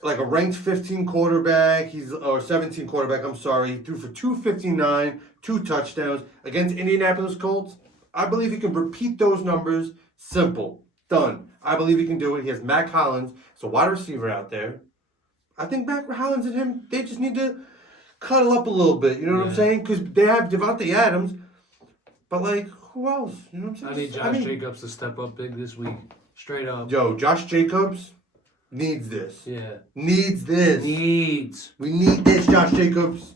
like a ranked 15 quarterback. Or 17 quarterback, I'm sorry. He threw for 259, 2 touchdowns against Indianapolis Colts. I believe he can repeat those numbers. Simple. Done. I believe he can do it. He has Mac Hollins. It's a wide receiver out there. I think Mac Hollins and him, they just need to cuddle up a little bit. You know what I'm saying? Because they have Devontae Adams. But, like, who else? You know what I'm I saying? need Josh Jacobs to step up big this week. Straight up. Yo, Josh Jacobs needs this. Yeah. Needs this. Needs. We need this, Josh Jacobs.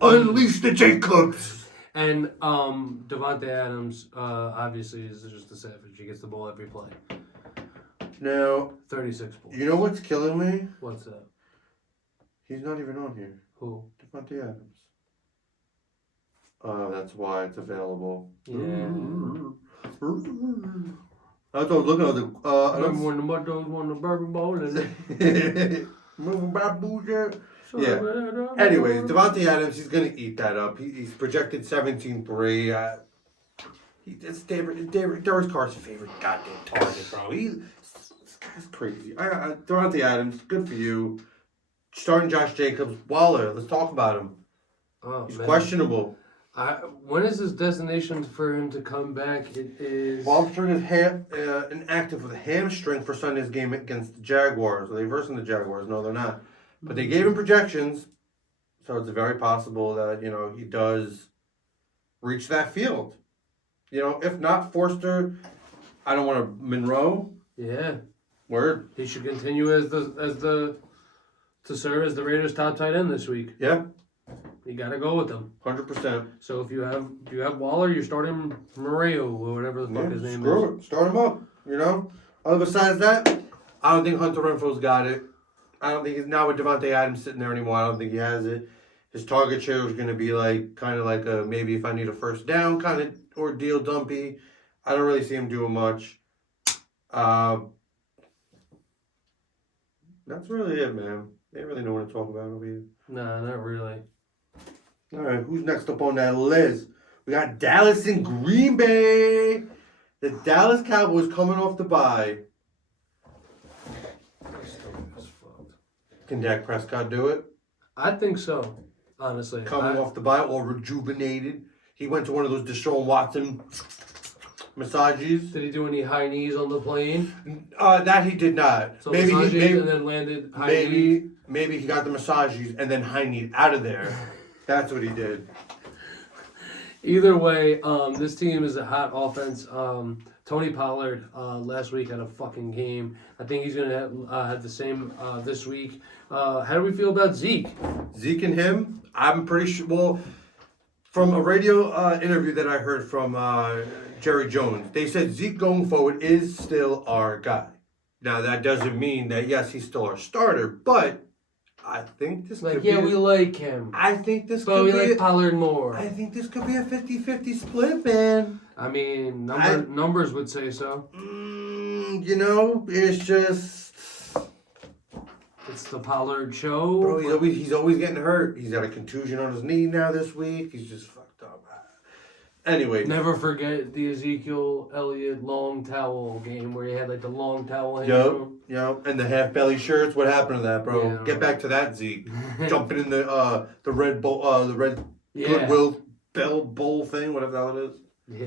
Unleash the Jacobs. And Devontae Adams, obviously, is just a savage. He gets the ball every play. Now, 36 points. you know what's killing me? What's that? He's not even on here. Who? Devontae Adams. Oh, that's why it's available. Yeah. I was looking at the. Remember when the Muddogs won the Bourbon Bowl? And Moving by Bouger. Yeah. Anyways, Devontae Adams, he's going to eat that up. He's projected 17-3. It's Derek Carr's favorite goddamn target, bro. This guy's crazy. Devontae Adams, good for you. Starting Josh Jacobs. Waller, let's talk about him. Oh, He's man. questionable. When is his destination for him to come back? It is. Wallstrom is inactive with a hamstring for Sunday's game against the Jaguars. Are they versing the Jaguars? No, they're not. But they gave him projections, so it's very possible that he does reach that field. If not Forster, I don't want to Monroe. Yeah. Word. He should continue to serve as the Raiders' top tight end this week. Yeah. You got to go with them. 100%. So if you have Waller, you're starting Mario or whatever the fuck his name is. Screw it. Start him up. Other besides that, I don't think Hunter Renfro's got it. I don't think he's now with Devontae Adams sitting there anymore. I don't think he has it. His target share is going to be kind of like a maybe if I need a first down kind of ordeal dumpy. I don't really see him doing much. That's really it, man. They ain't really know what to talk about over here. Nah, not really. All right, who's next up on that list? We got Dallas and Green Bay. The Dallas Cowboys coming off the bye. Can Dak Prescott do it? I think so, honestly. Coming off the bye, all rejuvenated. He went to one of those Deshaun Watson massages. Did he do any high knees on the plane? That he did not. So maybe and then landed high knees? Maybe he got the massages and then high knee out of there. That's what he did. Either way, this team is a hot offense. Tony Pollard last week had a fucking game. I think he's going to have the same this week. How do we feel about Zeke? Zeke and him, I'm pretty sure. Well, from a radio interview that I heard from Jerry Jones, they said Zeke going forward is still our guy. Now, that doesn't mean that, yes, he's still our starter, but I think this could be... we like him. I think this but could be... But we like Pollard more. I think this could be a 50-50 split, man. I mean, numbers would say so. It's just... It's the Pollard show. Bro, he's always getting hurt. He's got a contusion on his knee now this week. He's just fucked up. Anyway. Never forget the Ezekiel Elliott long towel game where he had the long towel hanging. Yep. And the half belly shirts. What happened to that, bro? Yeah, Get back to that, Zeke. Jumping in the Red Bull, the Red Goodwill Bell Bowl thing, whatever the hell it is. Yeah.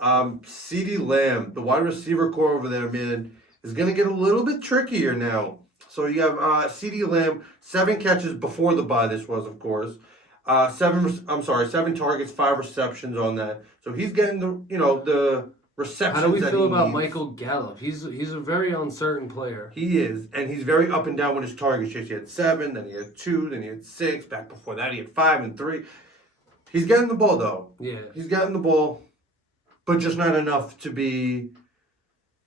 CeeDee Lamb, the wide receiver core over there, man, is gonna get a little bit trickier now. So you have CeeDee Lamb, 7 catches before the bye. This was, of course, 7 targets, 5 receptions on that. So he's getting the receptions. How do we that feel he about needs. Michael Gallup? He's a very uncertain player. He is, and he's very up and down with his targets. He had 7, then he had 2, then he had 6. Back before that, he had 5 and 3. He's getting the ball though. Yeah, he's getting the ball, but just not enough to be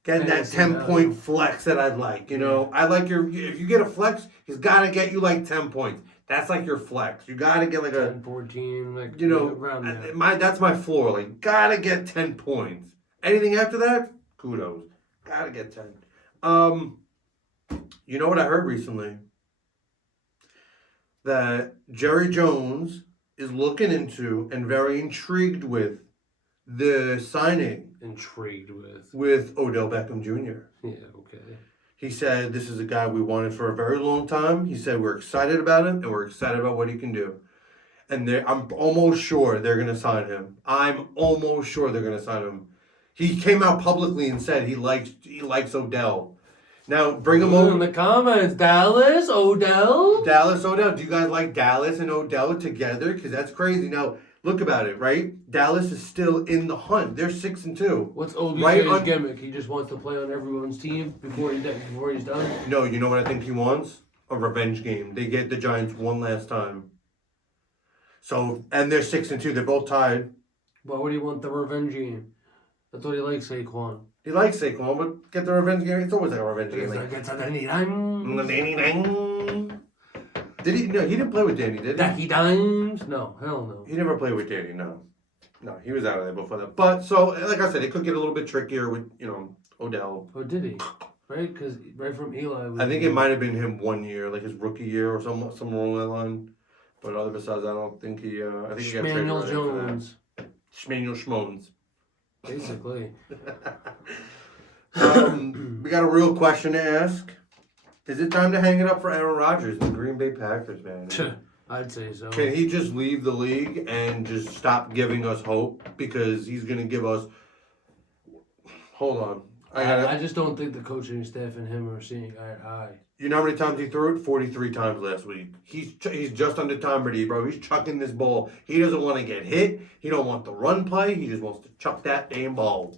getting that 10-point flex that I'd like. I like if you get a flex, he's got to get you 10 points. That's your flex. You got to get 10, 14, around there. That's my floor. Got to get 10 points. Anything after that, kudos. Got to get 10. You know what I heard recently? That Jerry Jones is looking into and very intrigued with the signing. Intrigued with Odell Beckham Jr. Yeah, okay. He said this is a guy we wanted for a very long time. He said we're excited about him and we're excited about what he can do. And I'm almost sure they're going to sign him. I'm almost sure they're going to sign him. He came out publicly and said he likes Odell. Now bring him over in the comments. Dallas, Odell. Do you guys like Dallas and Odell together? Because that's crazy. Now look about it, right? Dallas is still in the hunt. They're 6-2. What's OBJ's gimmick? He just wants to play on everyone's team before he's done. No, you know what I think he wants? A revenge game. They get the Giants one last time. So, and they're 6-2. They're both tied. Why would he want the revenge game? I thought he liked Saquon. He likes Saquon, but get the revenge game. It's always a revenge game. Did he? No, he didn't play with Danny, did he? Dacky Dimes? No, hell no. He never played with Danny, no. No, he was out of there before that. But, so, like I said, it could get a little bit trickier with, Odell. Or did he? Right? Because right from Eli. I think it might have been him 1 year, his rookie year or somewhere along that line. But other besides, I don't think he, I think he got traded right Jones. Schmanuel Schmones. Basically. We got a real question to ask. Is it time to hang it up for Aaron Rodgers and the Green Bay Packers, man? I'd say so. Can he just leave the league and just stop giving us hope? Because he's going to give us. Hold on. I just don't think the coaching staff and him are seeing eye to eye. You know how many times he threw it? 43 times last week. He's just under Tom Brady, bro. He's chucking this ball. He doesn't want to get hit. He don't want the run play. He just wants to chuck that damn ball.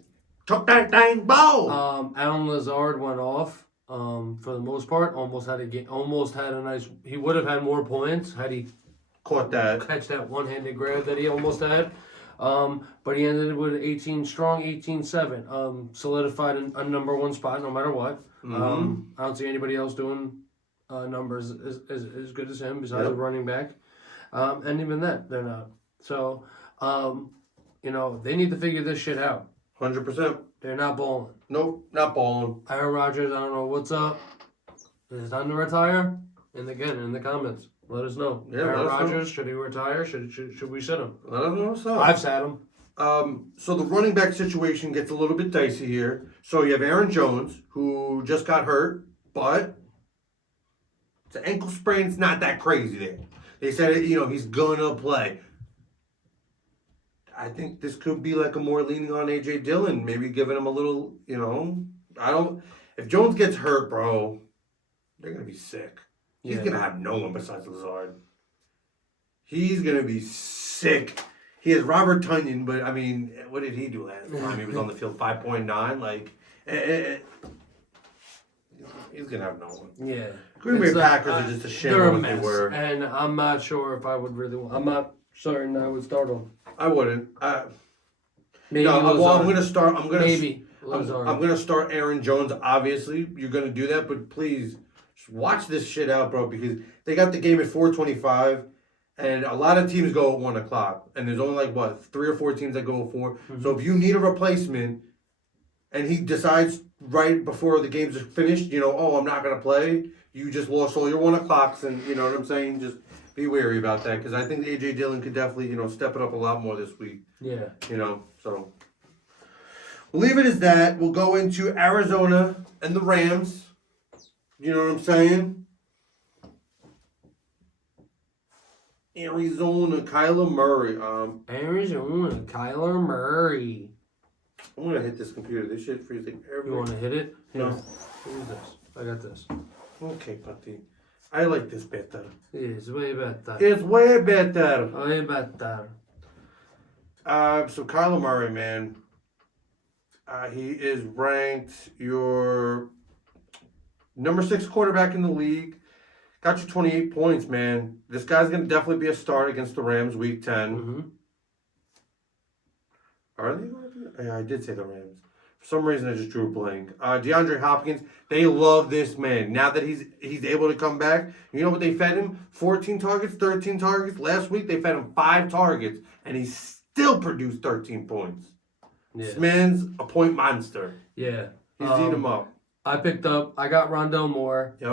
Chuck that dang ball. Alan Lazard went off. For the most part, almost had a nice. He would have had more points had he Caught that. catch that one-handed grab that he almost had. But he ended with 18 strong, 18-7. Solidified a number one spot no matter what. I don't see anybody else doing numbers as good as him besides the running back. And even that, they're not. So, they need to figure this shit out. 100%. They're not balling. Nope, not balling. Aaron Rodgers, I don't know what's up. Is it time to retire? And again, in the comments, let us know. Yeah, Aaron let us know. Rodgers, should he retire? Should we sit him? I don't know what's up. I've sat him. So the running back situation gets a little bit dicey here. So you have Aaron Jones, who just got hurt, but it's an ankle sprain. It's not that crazy there. They said, he's gonna play. I think this could be like a more leaning on A.J. Dillon, maybe giving him a little, if Jones gets hurt, bro, they're gonna be sick. He's gonna have no one besides Lazard. He's gonna be sick. He has Robert Tunyon, but I mean, what did he do last time? He was on the field 5.9. Like, he's gonna have no one. Yeah. Green Bay Packers are just a shame They're a of what they mess, were. and I'm not sure if I would really. I'm not certain I would start them. I wouldn't. Maybe No, well, Lazard. I'm gonna start. Maybe I'm Lazard. gonna start Aaron Jones. Obviously, you're gonna do that, but please just watch this shit out, bro, because they got the game at 4:25, and a lot of teams go at 1:00, and there's only 3 or 4 teams that go at 4. Mm-hmm. So if you need a replacement, and he decides right before the game's finished, I'm not gonna play. You just lost all your 1:00s, and you know what I'm saying. Just be wary about that, because I think A.J. Dillon could definitely, step it up a lot more this week. Yeah. So we'll leave it as that. We'll go into Arizona and the Rams. You know what I'm saying? Arizona, Kyler Murray. Arizona, Kyler Murray. I'm gonna hit this computer. This shit freezing every. You want to hit it? No. Who's this? I got this. Okay, Putty. I like this better. It's way better. It's way better. Way better. So Kyler Murray, man. He is ranked your number 6 quarterback in the league. Got you 28 points, man. This guy's gonna definitely be a start against the Rams week 10. Mm-hmm. Are they going to be? Yeah, I did say the Rams. For some reason, I just drew a blank. DeAndre Hopkins, they love this man. Now that he's able to come back, you know what they fed him? 14 targets, 13 targets. Last week, they fed him 5 targets, and he still produced 13 points. Yeah. This man's a point monster. Yeah. He's eating them up. I got Rondell Moore. Yep.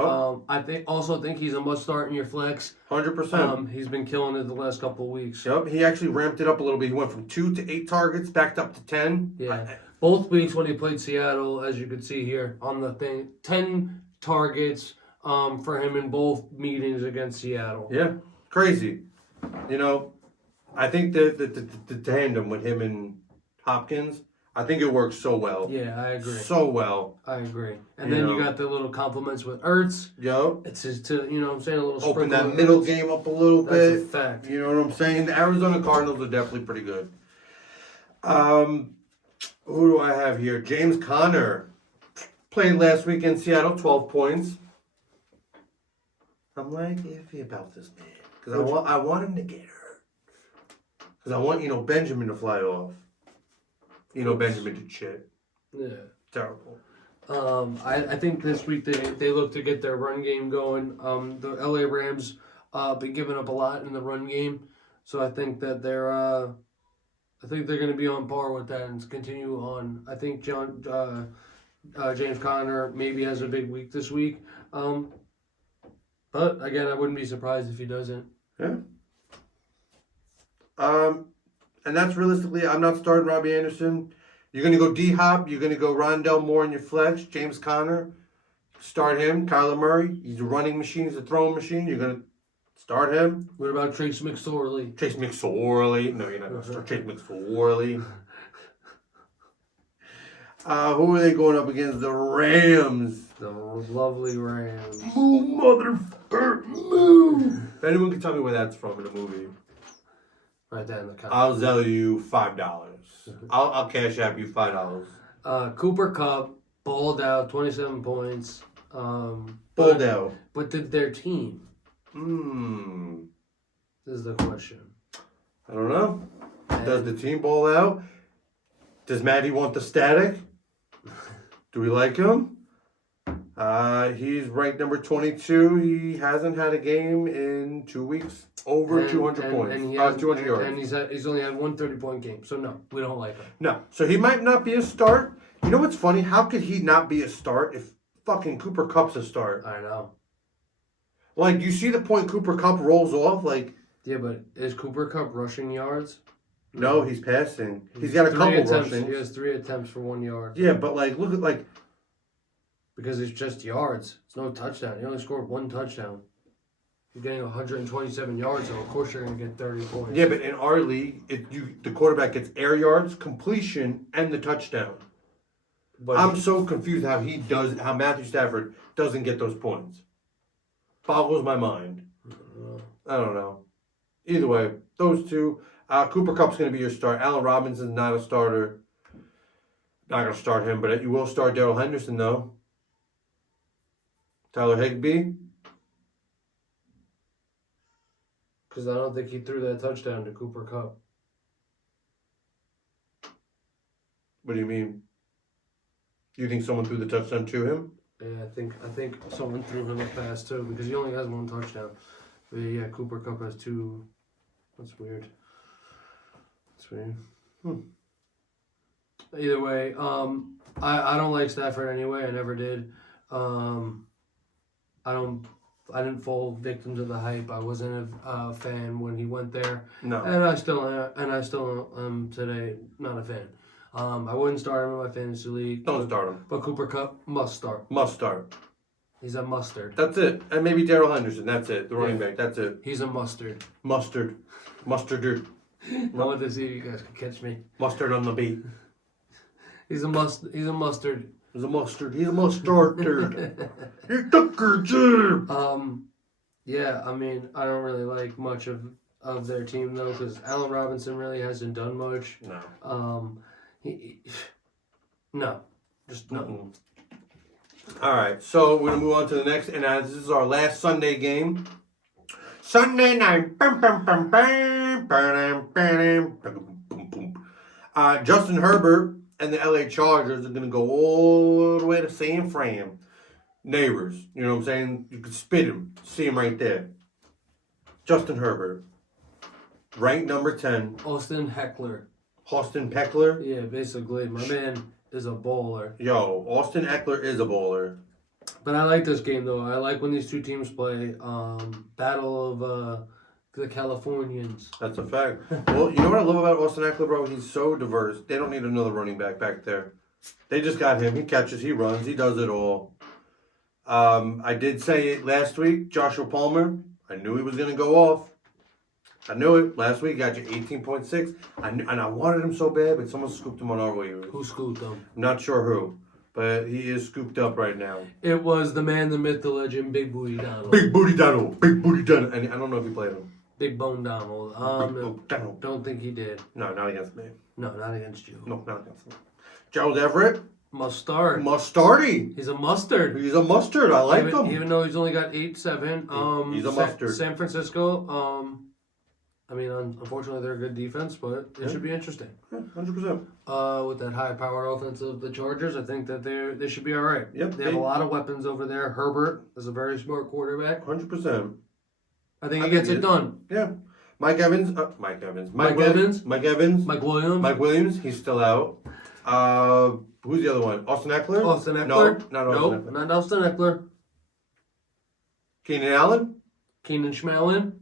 I also think he's a must start in your flex. 100%. He's been killing it the last couple of weeks. Yep, he actually ramped it up a little bit. He went from 2 to 8 targets, backed up to 10. Yeah. Both weeks when he played Seattle, as you could see here on the thing, 10 targets for him in both meetings against Seattle. Yeah, crazy. I think the tandem with him and Hopkins, I think it works so well. Yeah, I agree. So well. I agree. And then you got the little compliments with Ertz. Yo. It's just to, what I'm saying, a little Open sprinkle that of middle Ertz. game up a little That's bit. a fact. You know what I'm saying? The Arizona Cardinals are definitely pretty good. Who do I have here? James Conner. Played last week in Seattle, 12 points. I'm iffy about this man. Because I want him to get hurt. Because I want, Benjamin to fly off. Benjamin did shit. Yeah. Terrible. I think this week they look to get their run game going. The LA Rams been giving up a lot in the run game, so I think that they're going to be on par with that and continue on. I think James Conner maybe has a big week this week, but again, I wouldn't be surprised if he doesn't. Yeah. And that's realistically, I'm not starting Robbie Anderson. You're going to go D-Hop. You're going to go Rondell Moore in your flex. James Conner. Start him. Kyler Murray. He's a running machine. He's a throwing machine. You're going to Start him. What about Trace McSorley? Chase McSorley. No, you're not going to start Chase McSorley. Who are they going up against? The Rams. The lovely Rams. Move, motherfucker, move. If anyone can tell me where that's from in the movie, Right there in the comments. I'll sell you $5. I'll cash app you $5. Cooper Kupp balled out, 27 points. Balled out. But did their team? This is the question. I don't know. Does the team ball out? Does Maddie want the static? Do we like him? He's ranked number 22. He hasn't had a game in 2 weeks. Over 200 points. And he 200 yards. And he's only had one 30-point game. So, no, we don't like him. No. So he might not be a start. You know what's funny? How could he not be a start if fucking Cooper Kupp's a start? I know. Like, you see the point Cooper Kupp rolls off? Like, yeah, but is Cooper Kupp rushing yards? no, he's passing. He's got a couple rushing. He has 3 attempts for 1 yard. Yeah, but like, look at like. Because it's just yards. It's no touchdown. He only scored 1 touchdown. You're getting 127 yards, so of course you're going to get 30 points. Yeah, but in our league, the quarterback gets air yards, completion, and the touchdown. But I'm so confused how Matthew Stafford doesn't get those points. Boggles my mind. I don't know. Either way, those two. Cooper Kupp's going to be your start. Allen Robinson's not a starter. Not going to start him, but you will start Darrell Henderson, though. Tyler Higbee. Because I don't think he threw that touchdown to Cooper Kupp. What do you mean? You think someone threw the touchdown to him? Yeah, I think someone threw him a pass too because he only has 1 touchdown. But yeah, Cooper Kupp has 2. That's weird. That's weird. Either way, I don't like Stafford anyway. I never did. I didn't fall victim to the hype. I wasn't a fan when he went there. No. And I still am today not a fan. I wouldn't start him in my fantasy league. Don't start him. But Cooper Kupp must start. Must start. He's a mustard. That's it. And maybe Darrell Henderson. That's it. The running back. That's it. He's a mustard. Mustard. Mustard. I wanted to see if you guys could catch me. Mustard on the beat. He's a mustard. He's a mustard. He's a mustard. He took her job. Yeah, I mean, I don't really like much of their team though, because Allen Robinson really hasn't done much. No. No, just no. All right, so we're gonna move on to the next, and this is our last Sunday game. Sunday night. Justin Herbert and the LA Chargers are gonna go all the way to San Fran. Neighbors, you know what I'm saying? You can spit him, see him right there. Justin Herbert, ranked number 10. Austin Eckler. Austin Eckler. Yeah, basically, my man is a bowler. Yo, Austin Eckler is a bowler. But I like this game though. I like when these two teams play. Battle of the Californians. That's a fact. Well, you know what I love about Austin Eckler, bro? He's so diverse. They don't need another running back there. They just got him. He catches, he runs, he does it all. I did say it last week, Joshua Palmer. I knew he was going to go off. I knew it. Last week, got you 18.6. And I wanted him so bad, but someone scooped him on our waivers. Who scooped him? I'm not sure who, but he is scooped up right now. It was the man, the myth, the legend, Big Booty Donald. Big Booty Donald. Big Booty Donald. And I don't know if he played him. Big Bone Donald. Big Bone Donald. Don't think he did. No, not against me. No, not against you. No, not against me. Gerald Everett. Mustard. Mustardy. He's a mustard. He's a mustard. I like him. Even though he's only got 8-7. He's a mustard. San Francisco. I mean, unfortunately, they're a good defense, but it should be interesting. Yeah, 100%. With that high-powered offense of the Chargers, I think that they should be all right. Yep, they have a lot of weapons over there. Herbert is a very smart quarterback. 100%. I think he gets it done. Yeah. Mike Evans. Mike Williams. He's still out. Who's the other one? Austin Eckler? Austin Eckler? No, not Austin Eckler. Not Austin Eckler. Keenan Allen? Keenan Schmelin?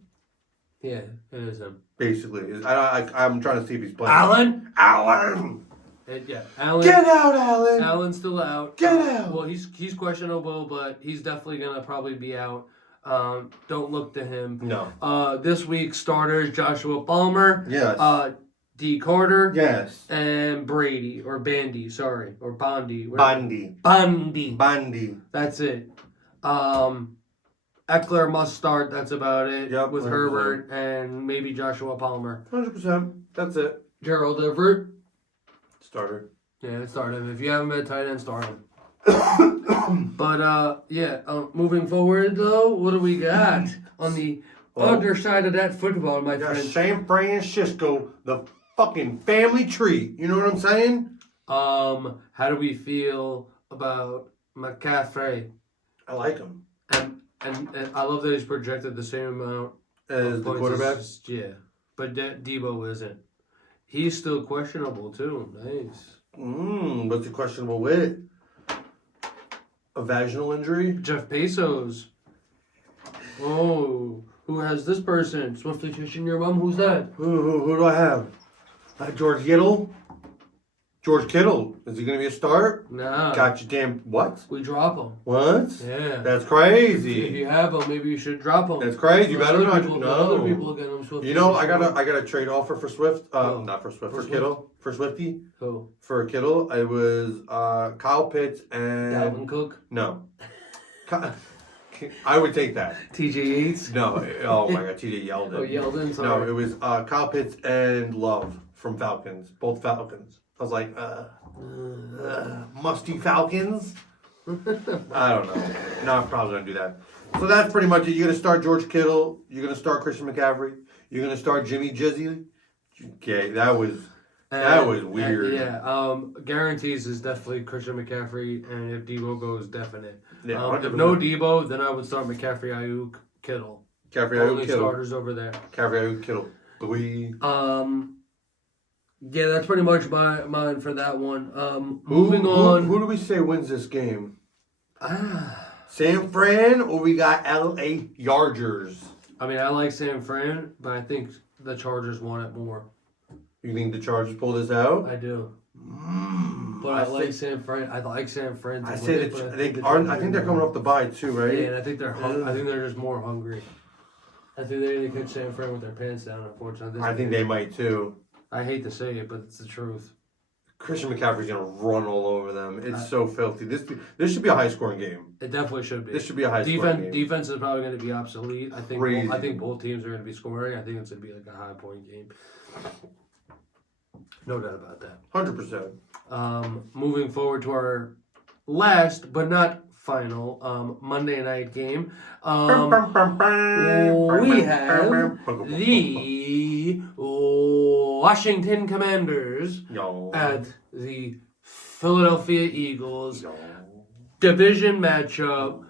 Yeah, it is him. Basically. I'm trying to see if he's playing. Allen? Allen! Allen. Get out, Allen! Allen's still out. Get out! Well, he's questionable, but he's definitely going to probably be out. Don't look to him. No. This week's starters: Joshua Palmer, Yes. D. Carter, Yes. and Brady or Bandy. Sorry, or Bondi. Bandy. Bandy. That's it. Eckler must start. That's about it. Yep, with 100%. Herbert and maybe Joshua Palmer. 100%. That's it. Gerald Everett. Starter. Yeah, start him. If you have him at tight end, start him. But moving forward though, what do we got on the underside of that football, my We got friend? San Francisco, the fucking family tree. You know what I'm saying? How do we feel about McCaffrey? I like him. And I love that he's projected the same amount As of the points quarterback? yeah, but Debo isn't. He's still questionable too. Nice. What's the questionable with? A vaginal injury? Jeff Bezos. Oh, who has this person? Swiftly kissing your mom? Who's that? Who do I have? George Kittle. George Kittle. Is he going to be a start? Nah. Got you damn... What? We drop him. What? Yeah. That's If crazy. you have him, maybe you should drop him. That's crazy. You Let better other not. people- let other people No. get him swiftly. You know, kissing I got a trade offer for Swift. Oh. Not for Swift. For For Kittle. For Swifty. Who? For Kittle. It was Kyle Pitts and... Dalvin Cook? No. I would take that. TJ Yates? No. Oh my God. TJ Yeldon. Oh, Yeldon? No, Sorry. it was Kyle Pitts and Love from Falcons. Both Falcons. I was like, musty Falcons? I don't know. No, I'm probably going to do that. So that's pretty much it. You're going to start George Kittle. You're going to start Christian McCaffrey. You're going to start Jimmy Jizzy. Okay, that was weird. Guarantees is definitely Christian McCaffrey, and if Debo goes, definite. Yeah, If no Debo, then I would start McCaffrey, Ayuk, Kittle. McCaffrey, Only Ayuk, Kittle. starters over there. McCaffrey, Ayuk, Kittle. Louis. Yeah, that's pretty much mine for that one. Moving on. Who do we say wins this game? San Fran or we got LA Chargers? I mean, I like San Fran, but I think the Chargers want it more. You think the Chargers pull this out? I do. But I like San Fran. I like San Fran. I say that I think they're coming off the bye too, right? Yeah, and I think they're just more hungry. I think they catch San Fran with their pants down. Unfortunately, I think they might too. I hate to say it, but it's the truth. Christian McCaffrey's gonna run all over them. It's so filthy. This should be a high scoring game. It definitely should be. This should be a high scoring game. Defense is probably going to be obsolete. I Crazy. think both teams are going to be scoring. I think it's going to be like a high point game. No doubt about that. 100%. Moving forward to our last but not final Monday night game. We have the Washington Commanders at the Philadelphia Eagles. Division matchup.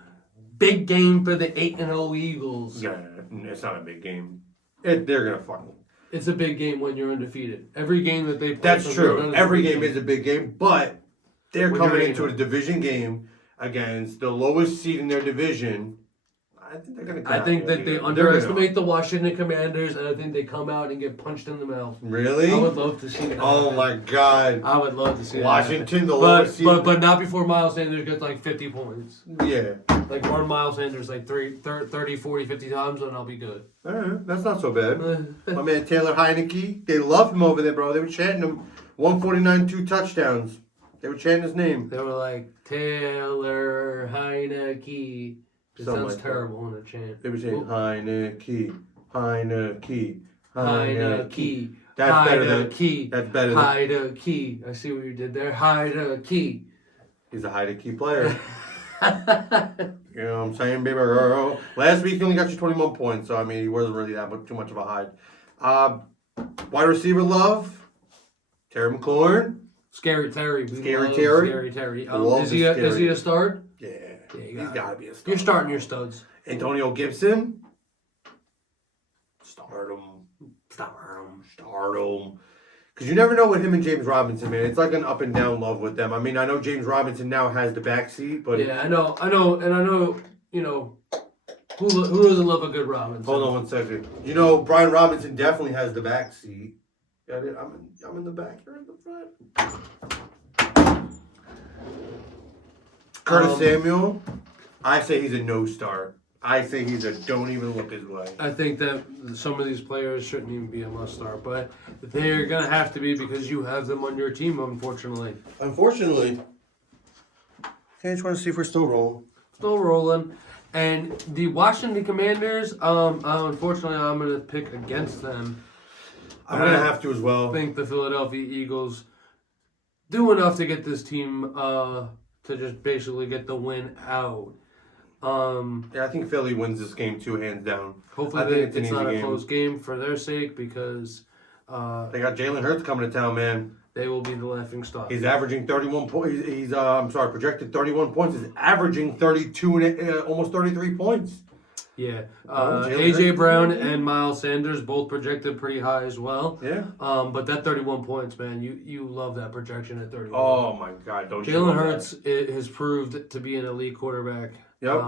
Big game for the 8-0 Eagles. Yeah, it's not a big game. They're gonna fucking. It's a big game when you're undefeated. Every game that they play. That's true. Every game is a big game, but they're When coming you're into a division game against the lowest seed in their division. I think they're gonna. I think that they underestimate the Washington Commanders, and I think they come out and get punched in the mouth. Really? I would love to see that. Oh happen. my God! I would love to see Washington, the that. lowest seed. But not before Miles Sanders gets like 50 points. Yeah. Like run Miles Sanders like 30, 40, 50 times, and I'll be good. That's not so bad. My man Taylor Heineke, they love him over there, bro. They were chanting him. 149, 2 touchdowns. They were chanting his name. They were like Taylor Heineke. It Something sounds like that. terrible in a chant. They were saying Heineke, Heineke, Heineke. Heineke. That's better than. Heineke. That's better than. Heineke. I see what you did there. Heineke. He's a Heineke player. You know what I'm saying, baby girl? Last week he only got you 21 points, so I mean he wasn't really too much of a hide. Wide receiver love, Terry McLaurin. Scary Terry. Scary Terry? Scary Terry. Love Is the he Scary. a start? Yeah, you he's got to be a star. You're starting your studs. Antonio Gibson. Start him. Because you never know with him and James Robinson, man. It's like an up and down love with them. I mean, I know James Robinson now has the backseat, but Yeah, I know, you know, who doesn't love a good Robinson? hold on one second. You know, Brian Robinson definitely has the backseat. Got it? I'm in the back. You're in the front. Curtis Samuel. I say he's a no start. I say he's a don't even look his way. I think that some of these players shouldn't even be a must start, but they're gonna have to be because you have them on your team, unfortunately. Unfortunately. Okay, I just want to see if we're still rolling. Still rolling. And the Washington Commanders, unfortunately, I'm gonna pick against them. I'm going to have to as well. I think the Philadelphia Eagles do enough to get this team to just basically get the win out. Yeah, I think Philly wins this game too, hands down. Hopefully I think it's not an a easy game. close game for their sake because They got Jalen Hurts coming to town, man. they will be the laughing stock. He's averaging 31 points. He's projected 31 points. He's averaging 32 and almost 33 points. Yeah. Jalen A.J. Hurts. Brown and Miles Sanders both projected pretty high as well. Yeah. But that 31 points, man, you love that projection at 31. Oh my God! Don't you? Jalen love Hurts has proved to be an elite quarterback. Yep.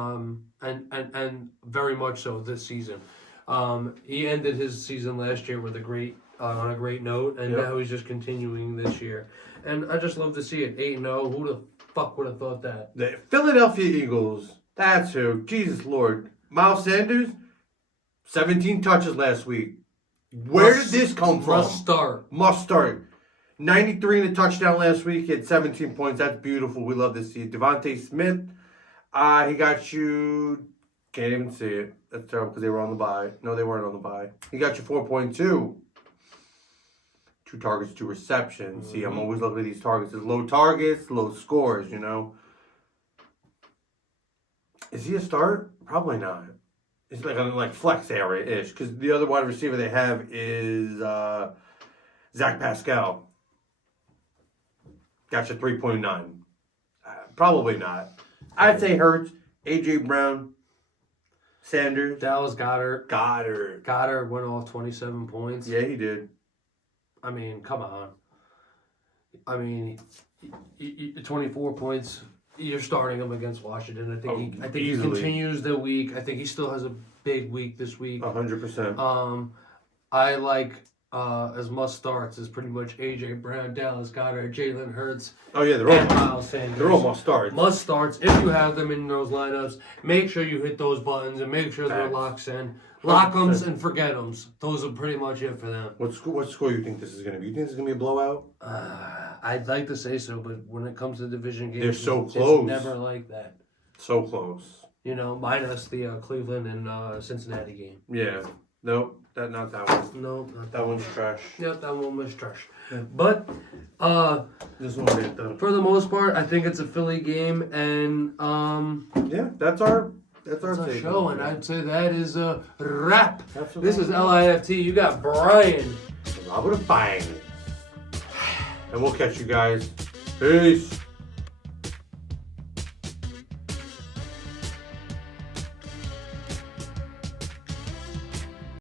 And very much so this season. He ended his season last year with on a great note, and Yep. now he's just continuing this year. And I just love to see it. 8-0. Who the fuck would have thought that? The Philadelphia Eagles. That's who. Jesus Lord. Miles Sanders, 17 touches last week. Where did this come from? Must start. Must start. 93 and a touchdown last week. He had 17 points. That's beautiful. We love to see it. Devontae Smith, he got you. Can't even see it. That's terrible because they were on the bye. No, they weren't on the bye. He got you 4.2. 2 targets, 2 receptions. See, I'm always looking at these targets. There's low targets, low scores, you know. Is he a start? Probably not. It's like flex area-ish because the other wide receiver they have is Zach Pascal. Got you 3.9. Probably not. I'd say Hurts, A.J. Brown, Sanders. Dallas Goddard. Goddard. Goddard went off 27 points. Yeah, he did. I mean, come on. I mean, 24 points. You're starting him against Washington. I think he easily. continues the week. I think he still has a big week this week. 100%. I like as must starts is pretty much A.J. Brown, Dallas Goddard, Jalen Hurts, Oh, yeah, and Miles Sanders. they're all must starts. Must starts. If you have them in those lineups, make sure you hit those buttons and make sure they're Facts. locks in. Lock 'ems and forget 'ems. Those are pretty much it for them. What score you think this is going to be? You think this is going to be a blowout? I'd like to say so, but when it comes to division games, They're so it's close. never like that. So close. You know, minus the Cleveland and Cincinnati game. Yeah. Nope. Not that one. No, not That one's trash. Yep, that one was trash. Yeah. But This one did though. for the most part, I think it's a Philly game, and Yeah, that's our it's a take show, on and it. I'd say that is a wrap. That's a This is wrap. LIFT. You got Brian. Robert a bang. And we'll catch you guys. Peace.